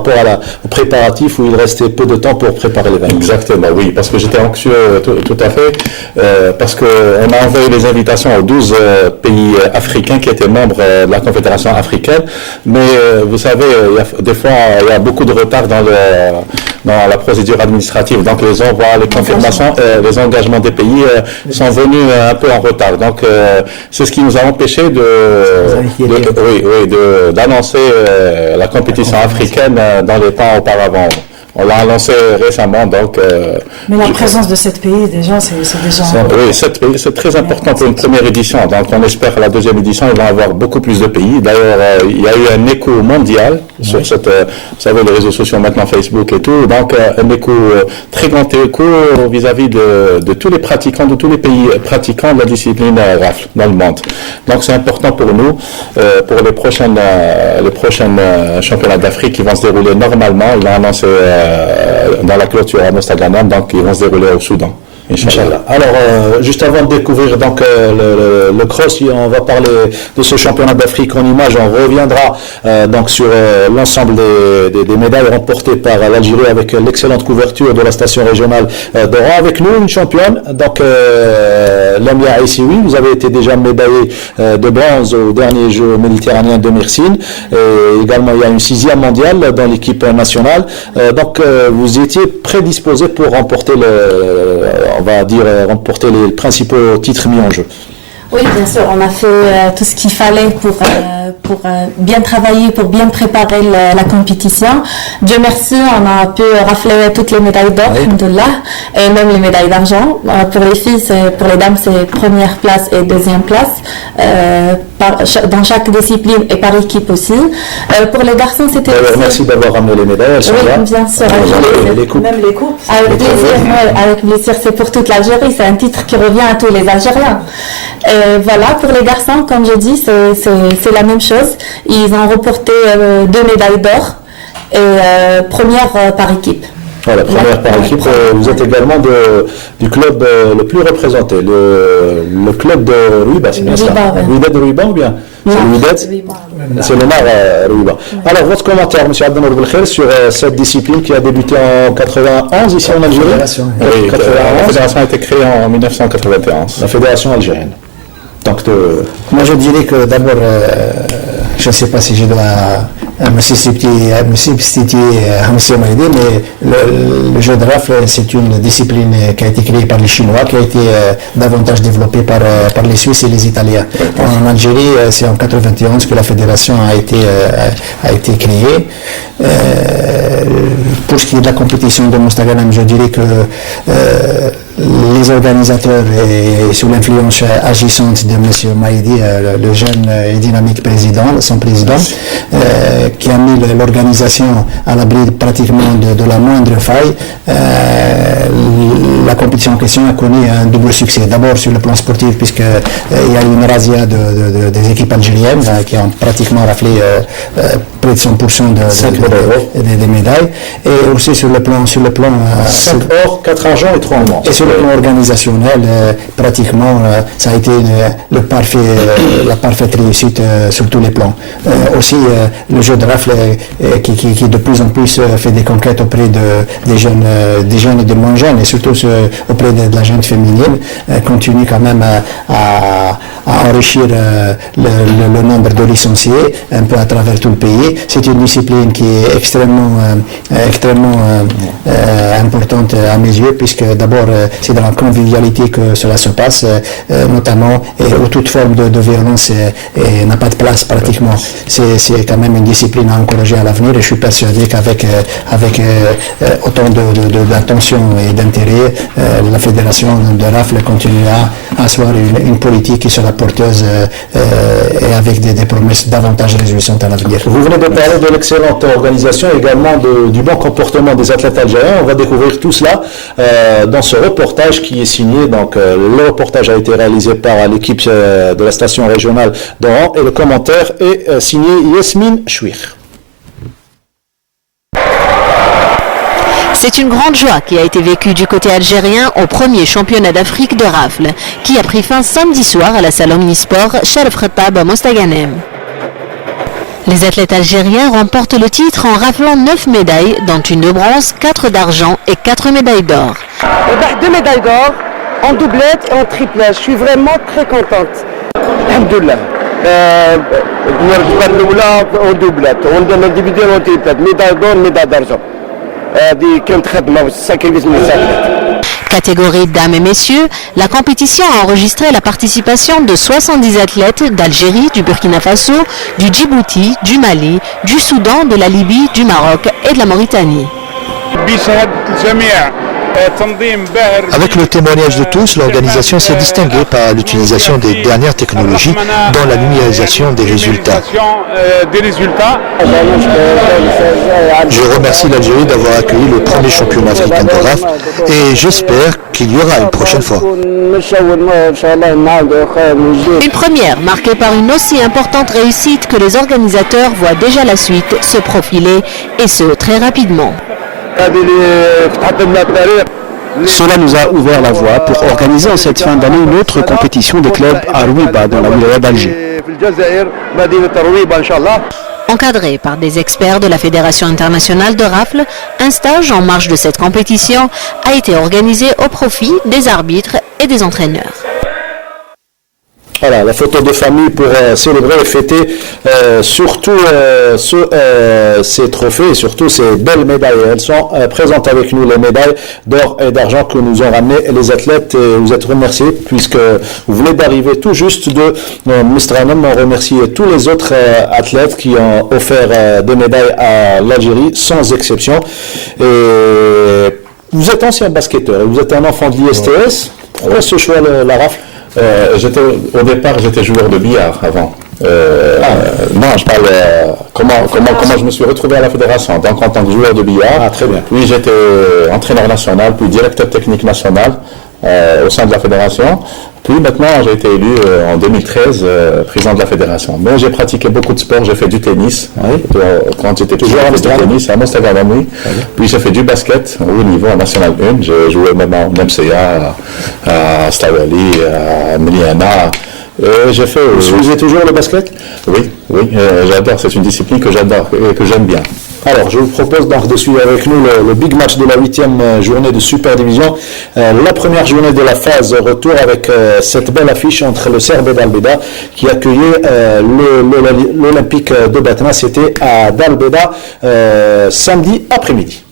aux préparatifs où il restait peu de temps pour préparer l'événement. Exactement, oui, parce que j'étais anxieux tout à fait, parce qu'on a envoyé les invitations aux 12 pays africains qui étaient membres de la Confédération africaine, mais vous savez, des fois, il y a beaucoup de retard dans la procédure administrative, donc les envois, les confirmations, les engagements des pays sont venus un peu en retard. Donc c'est ce qui nous a empêché d'annoncer la compétition africaine dans les temps auparavant. On l'a lancé récemment, donc... Mais la présence de 7 pays, déjà, c'est déjà... Oui, 7 pays, c'est très important pour une première édition. Donc, on espère la deuxième édition, il va y avoir beaucoup plus de pays. D'ailleurs, il y a eu un écho mondial sur cette... vous savez, les réseaux sociaux maintenant, Facebook et tout. Donc, un écho, très grand écho vis-à-vis de tous les pratiquants, de tous les pays pratiquants de la discipline rafle dans le monde. Donc, c'est important pour nous, pour les prochaines championnats d'Afrique qui vont se dérouler normalement. Il a annoncé dans la clôture à Mostad Lanam, donc ils vont se dérouler au Soudan. Inch'Allah. Alors, juste avant de découvrir donc le cross, on va parler de ce championnat d'Afrique en images. On reviendra donc sur l'ensemble des médailles remportées par l'Algérie avec l'excellente couverture de la station régionale d'Oran. Avec nous, une championne, donc Lamia Aissioui. Vous avez été déjà médaillée de bronze au dernier jeu méditerranéen de Mersine. Et également, il y a une 6e mondiale dans l'équipe nationale. Donc, vous étiez prédisposé pour remporter remporter les principaux titres mis en jeu. Oui, bien sûr, on a fait tout ce qu'il fallait pour bien travailler, pour bien préparer la compétition. Dieu merci, on a pu rafler toutes les médailles d'or, alhamdoulilah, et même les médailles d'argent. Pour les filles, pour les dames, c'est première place et deuxième place, dans chaque discipline et par équipe aussi. Pour les garçons, c'était... Merci d'avoir ramené les médailles, elles sont là. Oui, bien sûr. Les coupes. Même les coupes. Avec plaisir, c'est pour toute l'Algérie, c'est un titre qui revient à tous les Algériens. Voilà, pour les garçons, comme je dis, c'est la même chose. Ils ont remporté 2 médailles d'or et première par équipe. Voilà, première par équipe. Vous êtes également du club le plus représenté, le club de Rouiba, c'est bien ça. Rouiba de Rouiba ou bien? C'est le Rouiba. C'est le Mar Rouiba. Alors, votre commentaire, M. Abdenour Belkhair, sur cette discipline qui a débuté en 91 ici en Algérie. Oui, la fédération a été créée en 1991. La fédération algérienne. Donc, moi, je dirais que d'abord, je ne sais pas si je dois me substituer à M. Maïdi, mais le jeu de rafle, c'est une discipline qui a été créée par les Chinois, qui a été davantage développée par les Suisses et les Italiens. En Algérie, c'est en 1991 que la fédération a été créée. Pour ce qui est de la compétition de Mostad Lanam, je dirais que les organisateurs et sous l'influence agissante de M. Maïdi, le jeune et dynamique président, son président, qui a mis l'organisation à l'abri pratiquement de la moindre faille, la compétition en question a connu un double succès. D'abord sur le plan sportif, puisqu'il y a eu une razzia des équipes algériennes qui ont pratiquement raflé près de 100% des médailles, et aussi sur le plan 5 or, 4 argent et 3 en bronze. Et sur le plan organisationnel, pratiquement, ça a été la parfaite réussite sur tous les plans. Aussi, le jeu de rafle qui de plus en plus fait des conquêtes auprès des jeunes et des moins jeunes. jeunes et surtout auprès de la jeune féminine continue quand même à enrichir le nombre de licenciés un peu à travers tout le pays. C'est une discipline qui est extrêmement importante à mes yeux, puisque d'abord c'est dans la convivialité que cela se passe, notamment, où toute forme de violence n'a pas de place pratiquement. C'est quand même une discipline à encourager à l'avenir, et je suis persuadé qu'avec autant d'attention et d'intérêt, la fédération de rafle continuera à asseoir une politique qui sera porteuse et avec des promesses davantage réjouissantes à l'avenir. Vous venez de parler de l'excellente organisation et également du bon comportement des athlètes algériens. On va découvrir tout cela dans ce reportage qui est signé. Donc, le reportage a été réalisé par l'équipe de la station régionale d'Oran et le commentaire est signé Yasmine Chouir. C'est une grande joie qui a été vécue du côté algérien au premier championnat d'Afrique de rafle, qui a pris fin samedi soir à la salle Omnisport Sharaf Khattab à Mostaganem. Les athlètes algériens remportent le titre en raflant 9 médailles, dont une de bronze, 4 d'argent et 4 médailles d'or. 2 médailles d'or en doublette et en triplette. Je suis vraiment très contente. Alhamdoulilah. En doublette, en individuel en triplette, médaille d'or, médaille d'argent. Catégorie dames et messieurs, la compétition a enregistré la participation de 70 athlètes d'Algérie, du Burkina Faso, du Djibouti, du Mali, du Soudan, de la Libye, du Maroc et de la Mauritanie. Avec le témoignage de tous, l'organisation s'est distinguée par l'utilisation des dernières technologies dans la numérisation des résultats. Je remercie l'Algérie d'avoir accueilli le premier championnat africain de rafle et j'espère qu'il y aura une prochaine fois. Une première marquée par une aussi importante réussite que les organisateurs voient déjà la suite se profiler et ce très rapidement. Cela nous a ouvert la voie pour organiser en cette fin d'année une autre compétition des clubs à Rouiba dans la wilaya d'Alger. Encadré par des experts de la Fédération internationale de rafle, un stage en marge de cette compétition a été organisé au profit des arbitres et des entraîneurs. Voilà, la photo de famille pour célébrer et fêter surtout ces trophées et surtout ces belles médailles. Elles sont présentes avec nous, les médailles d'or et d'argent que nous ont ramenées les athlètes. Et vous êtes remerciés puisque vous venez d'arriver tout juste de Mestranum. On remercie tous les autres athlètes qui ont offert des médailles à l'Algérie sans exception. Et vous êtes ancien basketteur et vous êtes un enfant de l'ISTS. Pourquoi ce choix, la rafle? Au départ, j'étais joueur de billard avant. Non, je parle comment je me suis retrouvé à la fédération. Donc, en tant que joueur de billard. Ah, très bien. Puis j'étais entraîneur national, puis directeur technique national au sein de la fédération. Puis maintenant, j'ai été élu en 2013 président de la fédération. Mais j'ai pratiqué beaucoup de sports. J'ai fait du tennis. Quand j'étais toujours à tennis à Mostaganem, oui. Puis j'ai fait du basket au haut niveau en National 1. J'ai joué même en MCA, à Stawali, à Miliana. J'ai fait. Vous suivez toujours le basket? Oui, j'adore. C'est une discipline que j'adore et que j'aime bien. Alors, je vous propose donc de suivre avec nous le big match de la 8e journée de Super Division. La première journée de la phase retour avec cette belle affiche entre le Serbet d'Albeda qui accueillait l'Olympique de Batna. C'était à d'Albeda samedi après-midi.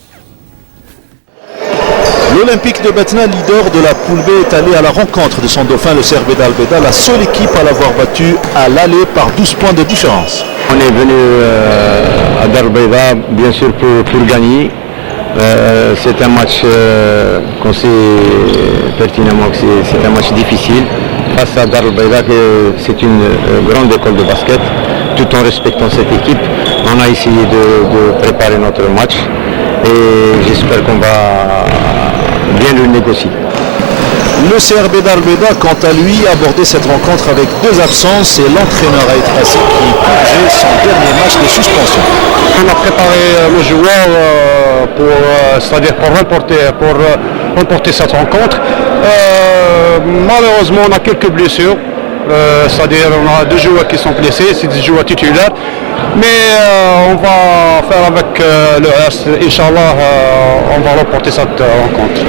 L'Olympique de Batna, leader de la poule B, est allé à la rencontre de son dauphin, le Serbet d'Albeda, la seule équipe à l'avoir battu à l'aller par 12 points de différence. On est venu à D'Albeda, bien sûr, pour gagner. C'est un match qu'on sait pertinemment que c'est un match difficile. Face à D'Albeda, c'est une grande école de basket. Tout en respectant cette équipe, on a essayé de préparer notre match et j'espère qu'on va bien le négocier. Le CRB d'Albeda, quant à lui, a abordé cette rencontre avec 2 absences et l'entraîneur a tracé qui purgeait son dernier match de suspension. On a préparé nos joueurs c'est-à-dire pour remporter cette rencontre. Malheureusement, on a quelques blessures. C'est-à-dire on a 2 joueurs qui sont blessés, c'est des joueurs titulaires. Mais on va faire avec le reste. Inch'Allah, on va remporter cette rencontre.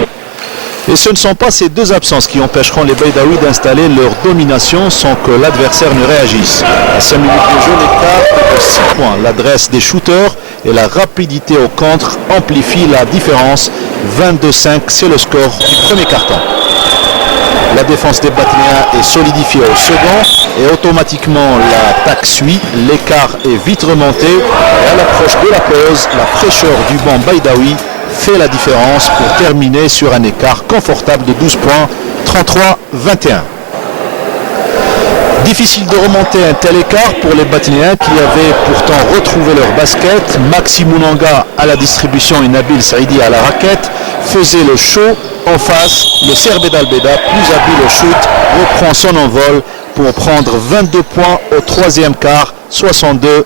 Et ce ne sont pas ces deux absences qui empêcheront les Beydaoui d'installer leur domination sans que l'adversaire ne réagisse. À 5 minutes de jeu, l'écart de 6 points. L'adresse des shooters et la rapidité au contre amplifient la différence. 22-5, c'est le score du premier quart-temps. La défense des Batiniens est solidifiée au second et automatiquement l'attaque suit. L'écart est vite remonté et à l'approche de la pause, la fraîcheur du banc Beydaoui fait la différence pour terminer sur un écart confortable de 12 points, 33-21. Difficile de remonter un tel écart pour les Batiniens qui avaient pourtant retrouvé leur basket. Maxi Mounanga à la distribution et Nabil Saïdi à la raquette faisaient le show. En face, le Serbé d'Albeda, plus habile au shoot, reprend son envol pour prendre 22 points au troisième quart, 62-40.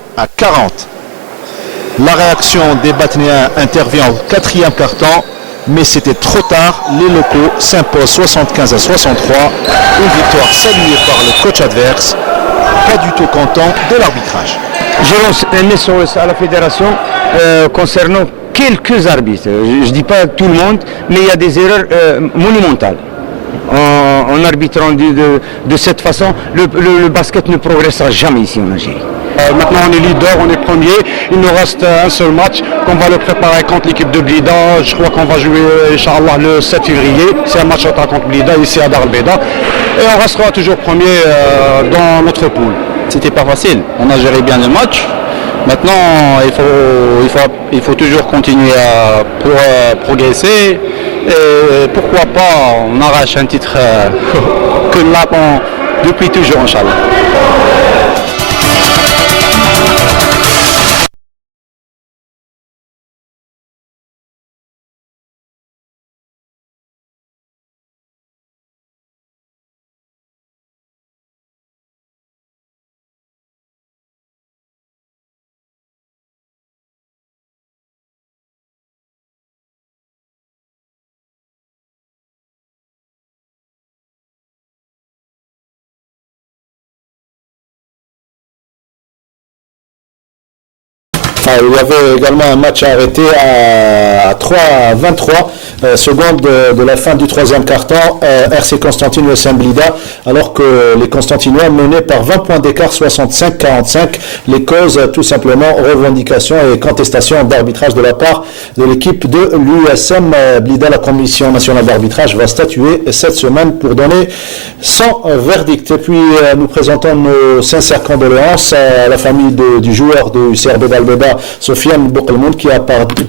La réaction des Batiniens intervient au quatrième quart-temps, mais c'était trop tard. Les locaux s'imposent 75-63. Une victoire saluée par le coach adverse, pas du tout content de l'arbitrage. Je lance un SOS à la fédération concernant quelques arbitres. Je ne dis pas tout le monde, mais il y a des erreurs monumentales. En arbitrant de cette façon, le basket ne progressera jamais ici en Algérie. Maintenant on est leader, on est premier, il nous reste un seul match qu'on va le préparer contre l'équipe de Blida. Je crois qu'on va jouer Inch'Allah le 7 février, c'est un match contre Blida ici à Dar el Beida et on restera toujours premier dans notre poule. C'était pas facile, on a géré bien le match. Maintenant il faut toujours continuer pour progresser et pourquoi pas on arrache un titre que nous l'attendons depuis toujours Inch'Allah. Il y avait également un match arrêté à 23 secondes de la fin du troisième quart-temps, RC Constantine USM Blida, alors que les Constantinois menaient par 20 points d'écart, 65-45. Les causes, tout simplement, revendication et contestation d'arbitrage de la part de l'équipe de l'USM Blida. La Commission nationale d'arbitrage va statuer cette semaine pour donner son verdict. Et puis, nous présentons nos sincères condoléances à la famille du joueur du CRB d'Albeda, Sofiane Boukelmoun, qui a perdu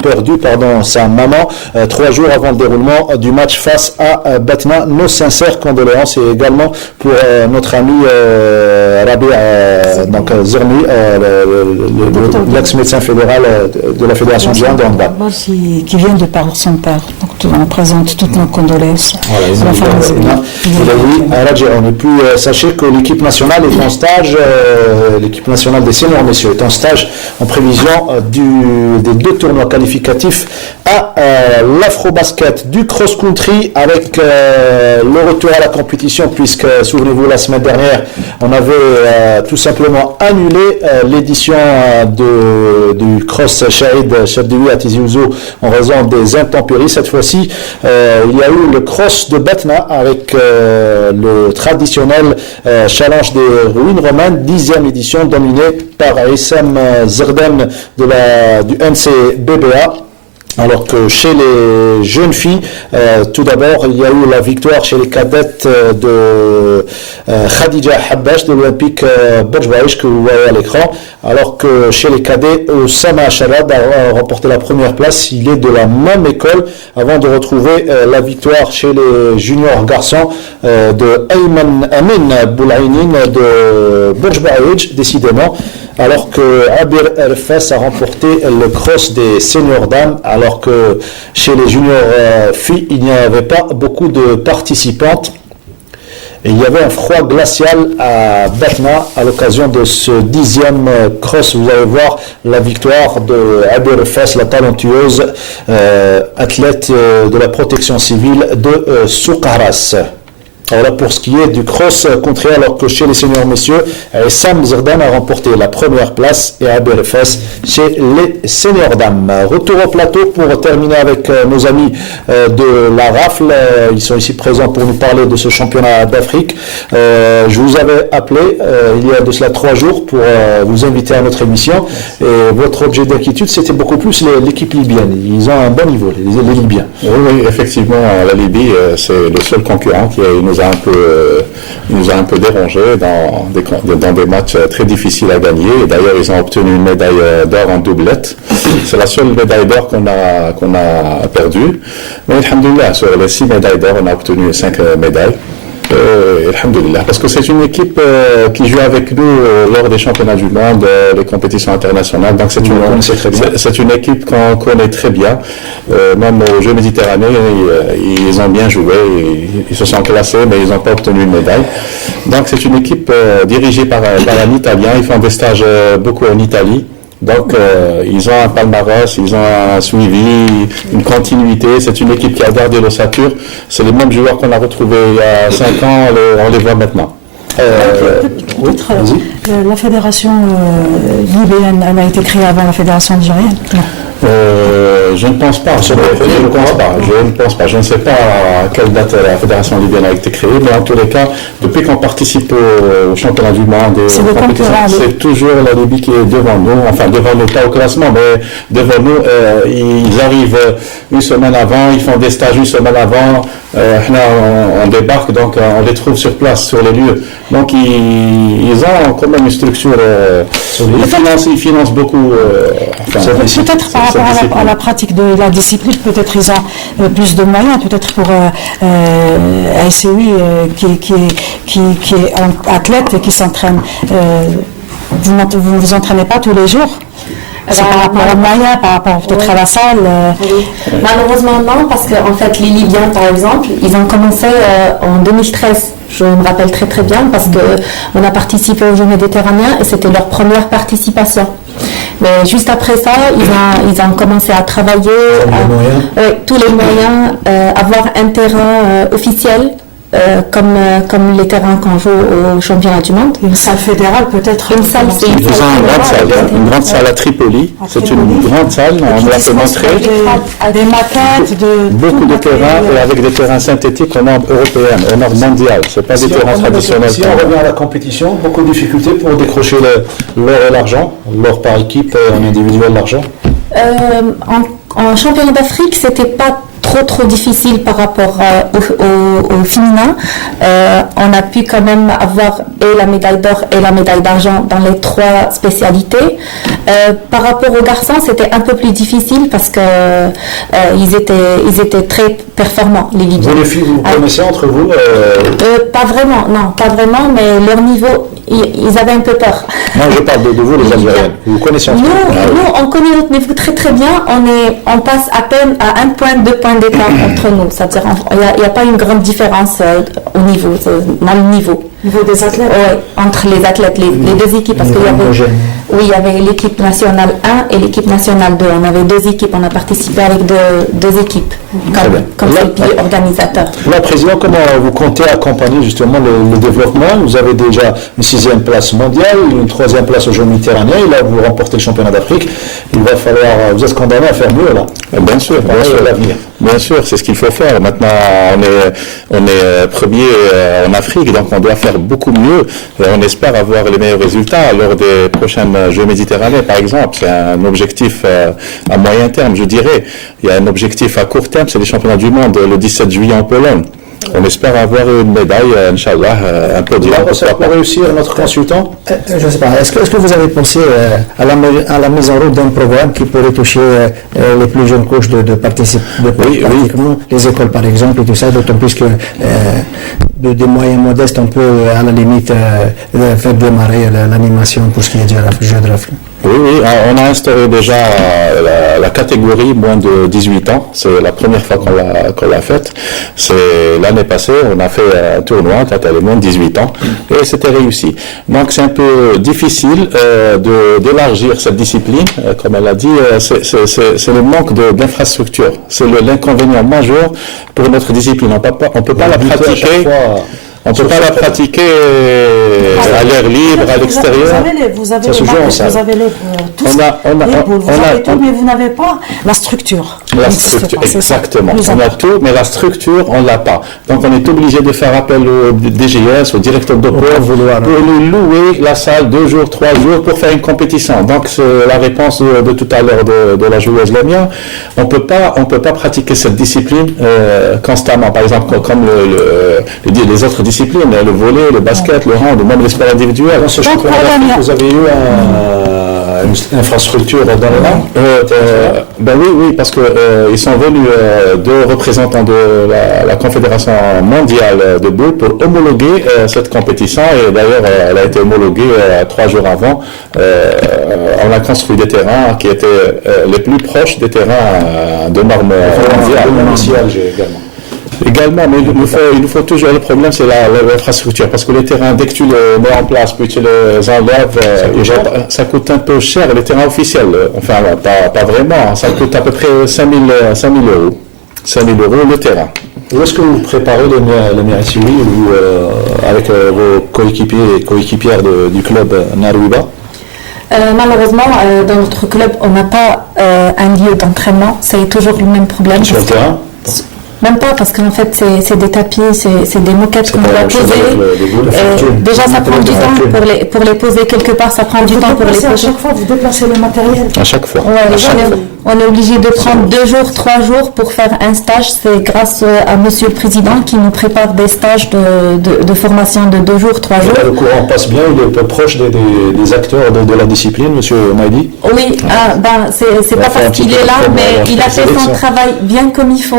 sa maman 3 jours avant le déroulement du match face à Batna. Nos sincères condoléances et également pour notre ami Rabi Zermi, l'ex-médecin fédéral de la Fédération de handball. Qui vient de perdre son père. Donc on présente toutes nos condoléances. Et puis sachez que l'équipe nationale est en stage, l'équipe nationale des seniors messieurs est en stage en prévision des 2 tournois qualificatifs à l'afro-basket, du cross-country avec le retour à la compétition, puisque souvenez-vous la semaine dernière on avait tout simplement annulé l'édition du cross Shahid Chaddewi à Tizi Ouzou en raison des intempéries. Cette fois-ci il y a eu le cross de Batna avec le traditionnel challenge des ruines romaines, 10e édition, dominé par Issam Zerden du NCBBA. Alors que chez les jeunes filles, tout d'abord, il y a eu la victoire chez les cadettes de Khadija Habash de l'Olympique Borjbaïch que vous voyez à l'écran. Alors que chez les cadets, Oussama Sharad a remporté la première place. Il est de la même école avant de retrouver la victoire chez les juniors garçons de Ayman Amin Boulaïnin de Borjbaïch, décidément. Alors que Abir Elfes a remporté le cross des seniors dames, alors que chez les juniors filles, il n'y avait pas beaucoup de participantes. Et il y avait un froid glacial à Batna à l'occasion de ce 10e cross. Vous allez voir la victoire de Abir Elfes, la talentueuse athlète de la protection civile de Soukaras. Voilà pour ce qui est du cross-country, alors que chez les seniors messieurs, Sam Zerdan a remporté la première place et Abel Fès chez les seniors dames. Retour au plateau pour terminer avec nos amis de la rafle. Ils sont ici présents pour nous parler de ce championnat d'Afrique. Je vous avais appelé il y a de cela 3 jours pour vous inviter à notre émission. Et votre objet d'inquiétude, c'était beaucoup plus l'équipe libyenne. Ils ont un bon niveau, les Libyens. Oui, effectivement, la Libye, c'est le seul concurrent qui nous a un peu dérangé dans des matchs très difficiles à gagner. Et d'ailleurs, ils ont obtenu une médaille d'or en doublette. C'est la seule médaille d'or qu'on a perdue. Mais alhamdoulilah, sur les 6 médailles d'or, on a obtenu 5 médailles. Alhamdoulilah, parce que c'est une équipe qui joue avec nous lors des championnats du monde, les compétitions internationales. Donc c'est une équipe qu'on connaît très bien. Même aux Jeux méditerranéens, ils ont bien joué, ils se sont classés, mais ils n'ont pas obtenu une médaille. Donc c'est une équipe dirigée par un Italien. Ils font des stages beaucoup en Italie. Donc, ils ont un palmarès, ils ont un suivi, une continuité. C'est une équipe qui a gardé l'ossature. C'est les mêmes joueurs qu'on a retrouvés il y a 5 ans, on les voit maintenant. La fédération libyenne, elle a été créée avant la fédération algérienne? Je ne pense pas. Je ne sais pas à quelle date la fédération libyenne a été créée, mais en tous les cas, depuis qu'on participe au championnat du monde et aux compétitions, c'est toujours la Libye qui est devant nous. Enfin, devant nous, pas au classement, mais devant nous. Ils arrivent une semaine avant, ils font des stages une semaine avant. On débarque, donc on les trouve sur place, sur les lieux. Donc ils ont quand même une structure. Ils financent beaucoup. Peut-être par rapport à la pratique de la discipline, peut-être ils ont plus de moyens, peut-être pour ASCOI qui est un athlète et qui s'entraîne. Vous ne vous entraînez pas tous les jours? C'est par rapport aux moyens, par rapport peut-être à la salle. Malheureusement non, parce qu'en fait les Libyens par exemple, ils ont commencé en 2013. Je me rappelle très très bien parce qu'on a participé aux Jeux méditerranéens et c'était leur première participation. Mais juste après ça, ils ont commencé à travailler, tous les moyens, avoir un terrain officiel. Comme les terrains qu'on joue au championnat du monde. Une salle fédérale peut-être. Une salle une grande salle à Tripoli. C'est une grande salle, on l'a fait montrer. Des maquettes, beaucoup de terrains et avec des terrains synthétiques aux normes européennes, aux normes mondiales. Ce pas des terrains traditionnels. Si on revient à la compétition, beaucoup de difficultés pour décrocher l'or et l'argent, l'or par équipe, en individuel l'argent. En championnat d'Afrique, c'était pas trop difficile par rapport au féminin. On a pu quand même avoir et la médaille d'or et la médaille d'argent dans les 3 spécialités. Par rapport aux garçons, c'était un peu plus difficile parce que ils étaient très performants, les Libyens. Vous les filles, vous connaissez entre vous Pas vraiment, mais leur niveau, ils avaient un peu peur. Non, je parle de vous, les Algériennes. Vous connaissez entre vous? Nous, on connaît notre niveau très très bien. On passe à peine à 1 point, 2 points d'écart entre nous. C'est-à-dire il n'y a pas une grande différence au niveau, dans le niveau. Niveau des athlètes? Oui, entre les athlètes, les 2 équipes. Parce qu'il y avait l'équipe nationale 1 et l'équipe nationale 2. On avait 2 équipes, on a participé avec deux équipes, comme pays organisateur. Là, Président, comment vous comptez accompagner justement le développement? Vous avez déjà une 6e place mondiale, une 3e place aux Jeux méditerranéens, et là vous remportez le championnat d'Afrique. Il va falloir, vous êtes condamné à faire mieux là. Bien sûr, l'avenir. Bien sûr, c'est ce qu'il faut faire. Maintenant, on est premier en Afrique, donc on doit faire beaucoup mieux. Et on espère avoir les meilleurs résultats lors des prochains Jeux méditerranéens, par exemple. C'est un objectif à moyen terme, je dirais. Il y a un objectif à court terme, c'est les championnats du monde le 17 juillet en Pologne. On espère avoir une médaille, Inch'Allah, un peu de ça pour réussir notre consultant. Je ne sais pas. Est-ce que vous avez pensé à la mise en route d'un programme qui pourrait toucher les plus jeunes coachs de participer pratiquement les écoles par exemple et tout ça, d'autant plus que des moyens modestes, on peut à la limite faire démarrer l'animation pour ce qui est du jeu de l'Afrique. Oui, on a instauré déjà la catégorie moins de 18 ans. C'est la première fois qu'on l'a faite. C'est l'année passée, on a fait un tournoi quand elle est moins de 18 ans et c'était réussi. Donc c'est un peu difficile d'élargir cette discipline. Comme elle a dit, c'est le manque d'infrastructure. C'est l'inconvénient majeur pour notre discipline. On peut pas la pratiquer. On ne peut pas la pratiquer à l'air libre, à l'extérieur. Vous avez les boules, mais vous n'avez pas la structure. Exactement. On a tout, mais la structure, on ne l'a pas. Donc on est obligé de faire appel au DGS, au directeur de port, pour nous louer la salle 2 jours, 3 jours pour faire une compétition. Donc c'est la réponse de tout à l'heure de la joueuse Lamia. On ne peut pas pratiquer cette discipline constamment. Par exemple, comme les autres disciplines, le volley, le basket, le hand, même les sports individuels. Dans ce championnat d'Afrique, vous avez eu une infrastructure dans le monde oui, parce que ils sont venus 2 représentants de la Confédération mondiale de boule pour homologuer cette compétition, et d'ailleurs elle a été homologuée 3 jours avant. On a construit des terrains qui étaient les plus proches des terrains de normes mondiales. Également, mais il nous faut toujours, le problème c'est l'infrastructure, parce que les terrains, dès que tu les mets en place, puis tu les enlèves, ça coûte un peu cher, les terrains officiels, enfin pas vraiment, ça coûte à peu près 5 000 euros. 5 000 euros le terrain. Où est-ce que vous préparez le Mirassili ou avec vos coéquipiers et coéquipières du club Narouiba? Malheureusement, dans notre club, on n'a pas un lieu d'entraînement, c'est toujours le même problème. Sur le terrain? Même pas, parce qu'en fait, c'est des tapis, c'est des moquettes qu'on doit poser. Déjà, ça prend du temps pour les poser quelque part, ça prend du temps pour les poser. À chaque fois, vous déplacez le matériel. À chaque fois. On est obligé de prendre 2 jours, 3 jours pour faire un stage. C'est grâce à Monsieur le Président qui nous prépare des stages de formation de 2 jours, 3 jours. Le courant passe bien, il est peu proche des acteurs de la discipline, Monsieur Maïdi? Oui, c'est pas parce qu'il est là, mais il a fait son travail bien comme il faut.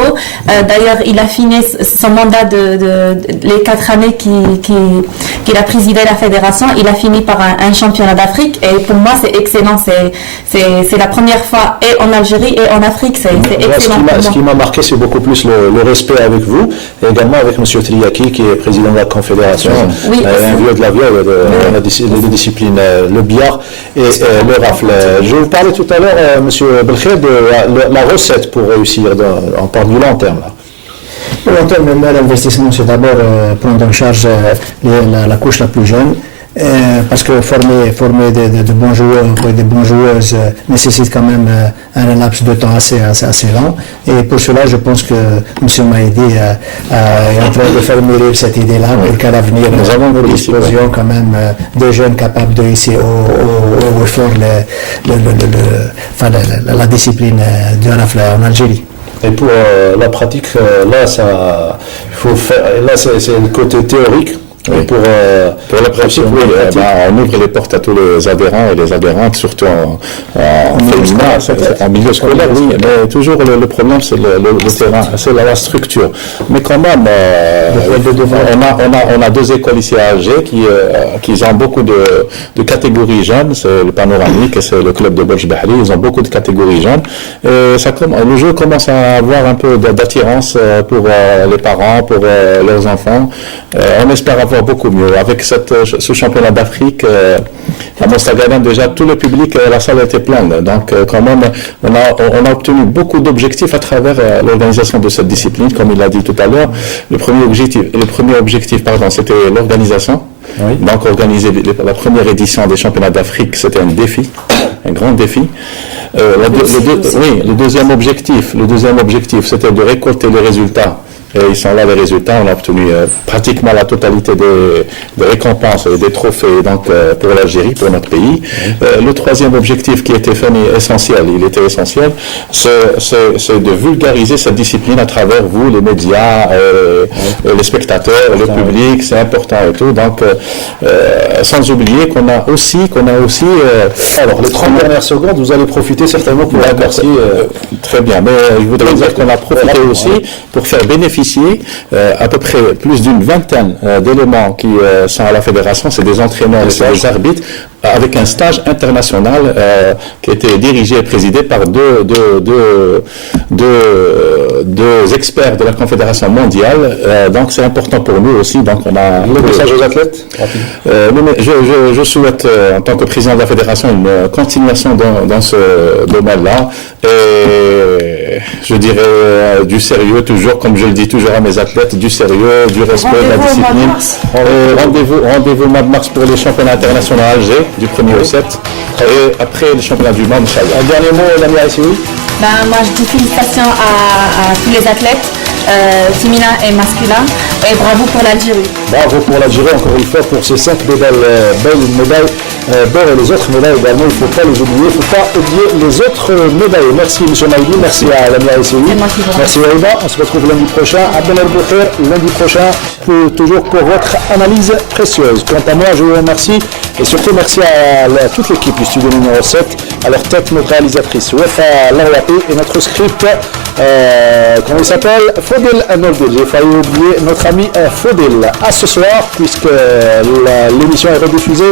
D'ailleurs, il a fini son mandat les 4 années qu'il a présidé la fédération. Il a fini par un championnat d'Afrique. Et pour moi, c'est excellent. C'est la première fois et en Algérie et en Afrique. C'est excellent. Ce qui m'a marqué, c'est beaucoup plus le respect avec vous, et également avec M. Triaki, qui est président de la Confédération, un vieux de la vieille, des disciplines, le billard et le rafle. Je vous parlais tout à l'heure, M. Belkher, de la recette pour réussir, en parle du long terme. Là. Le long terme, l'investissement, c'est d'abord prendre en charge la couche la plus jeune, parce que former de bons joueurs et de bonnes joueuses nécessite quand même un laps de temps assez long. Et pour cela, je pense que M. Maïdi est en train de faire mûrir cette idée-là, pour qu'à l'avenir, nous avons une explosion quand même de jeunes capables de réussir au effort la discipline du rafle en Algérie. Et pour la pratique, là, c'est le côté théorique. Oui. Pour la pratique, on ouvre les portes à tous les adhérents et les adhérentes, surtout en milieu scolaire, oui. Mais toujours le problème, c'est le terrain, c'est la structure. Mais quand même, on a 2 écoles ici à Alger qui ont beaucoup de catégories jeunes. C'est le Panoramique et c'est le club de Bolj-Bahri. Ils ont beaucoup de catégories jeunes. Le jeu commence à avoir un peu d'attirance pour les parents, pour leurs enfants. On espère avoir beaucoup mieux. Avec ce championnat d'Afrique, à Mostaganem, déjà, tout le public, la salle était pleine. Donc, quand même, on a obtenu beaucoup d'objectifs à travers l'organisation de cette discipline, comme il l'a dit tout à l'heure. Le premier objectif, c'était l'organisation. Oui. Donc, organiser la première édition des championnats d'Afrique, c'était un défi, un grand défi. Le deuxième objectif, c'était de récolter les résultats. Et ils sont là, les résultats. On a obtenu pratiquement la totalité des récompenses et des trophées pour l'Algérie, pour notre pays. Le troisième objectif qui était essentiel, c'est de vulgariser cette discipline à travers vous, les médias, les spectateurs, le public, c'est important et tout. Donc, sans oublier qu'on a aussi alors, les 30 dernières secondes, vous allez profiter certainement pour remercier. Très bien, mais je voudrais dire qu'on a profité aussi pour faire bénéficier bénéficié à peu près plus d'une vingtaine d'éléments qui sont à la fédération, c'est des entraîneurs et des arbitres, avec un stage international qui a été dirigé et présidé par deux experts de la Confédération mondiale. Donc c'est important pour nous aussi. Donc on a le message aux athlètes. Je souhaite en tant que président de la fédération une continuation dans ce domaine-là. Et je dirais du sérieux toujours, comme je le dis toujours à mes athlètes, du sérieux, du respect, de la discipline. Rendez-vous au mois de mars pour les championnats internationaux à Alger, du 1er au 7. Et après les championnats du monde, Inch'Allah. Un dernier mot, Lamia Aissaoui. Moi, je dis félicitations à tous les athlètes, féminins et masculins, et bravo pour l'Algérie. Bravo pour l'Algérie, encore une fois, pour ces 5 médailles d'or et les autres médailles également. Il ne faut pas les oublier, il ne faut pas oublier les autres médailles. Merci M. Maïdi, merci à Lamia Aissaoui. Merci Aïda, on se retrouve lundi prochain. Abdel El-Boukhir, lundi prochain, toujours pour votre analyse précieuse. Quant à moi, je vous remercie et surtout merci à toute l'équipe du studio numéro 7, à leur tête notre réalisatrice Wafa Larouapi et notre script, comment il s'appelle, Fodil Anoldil. J'ai failli oublier notre ami Fodil. À ce soir, puisque l'émission est rediffusée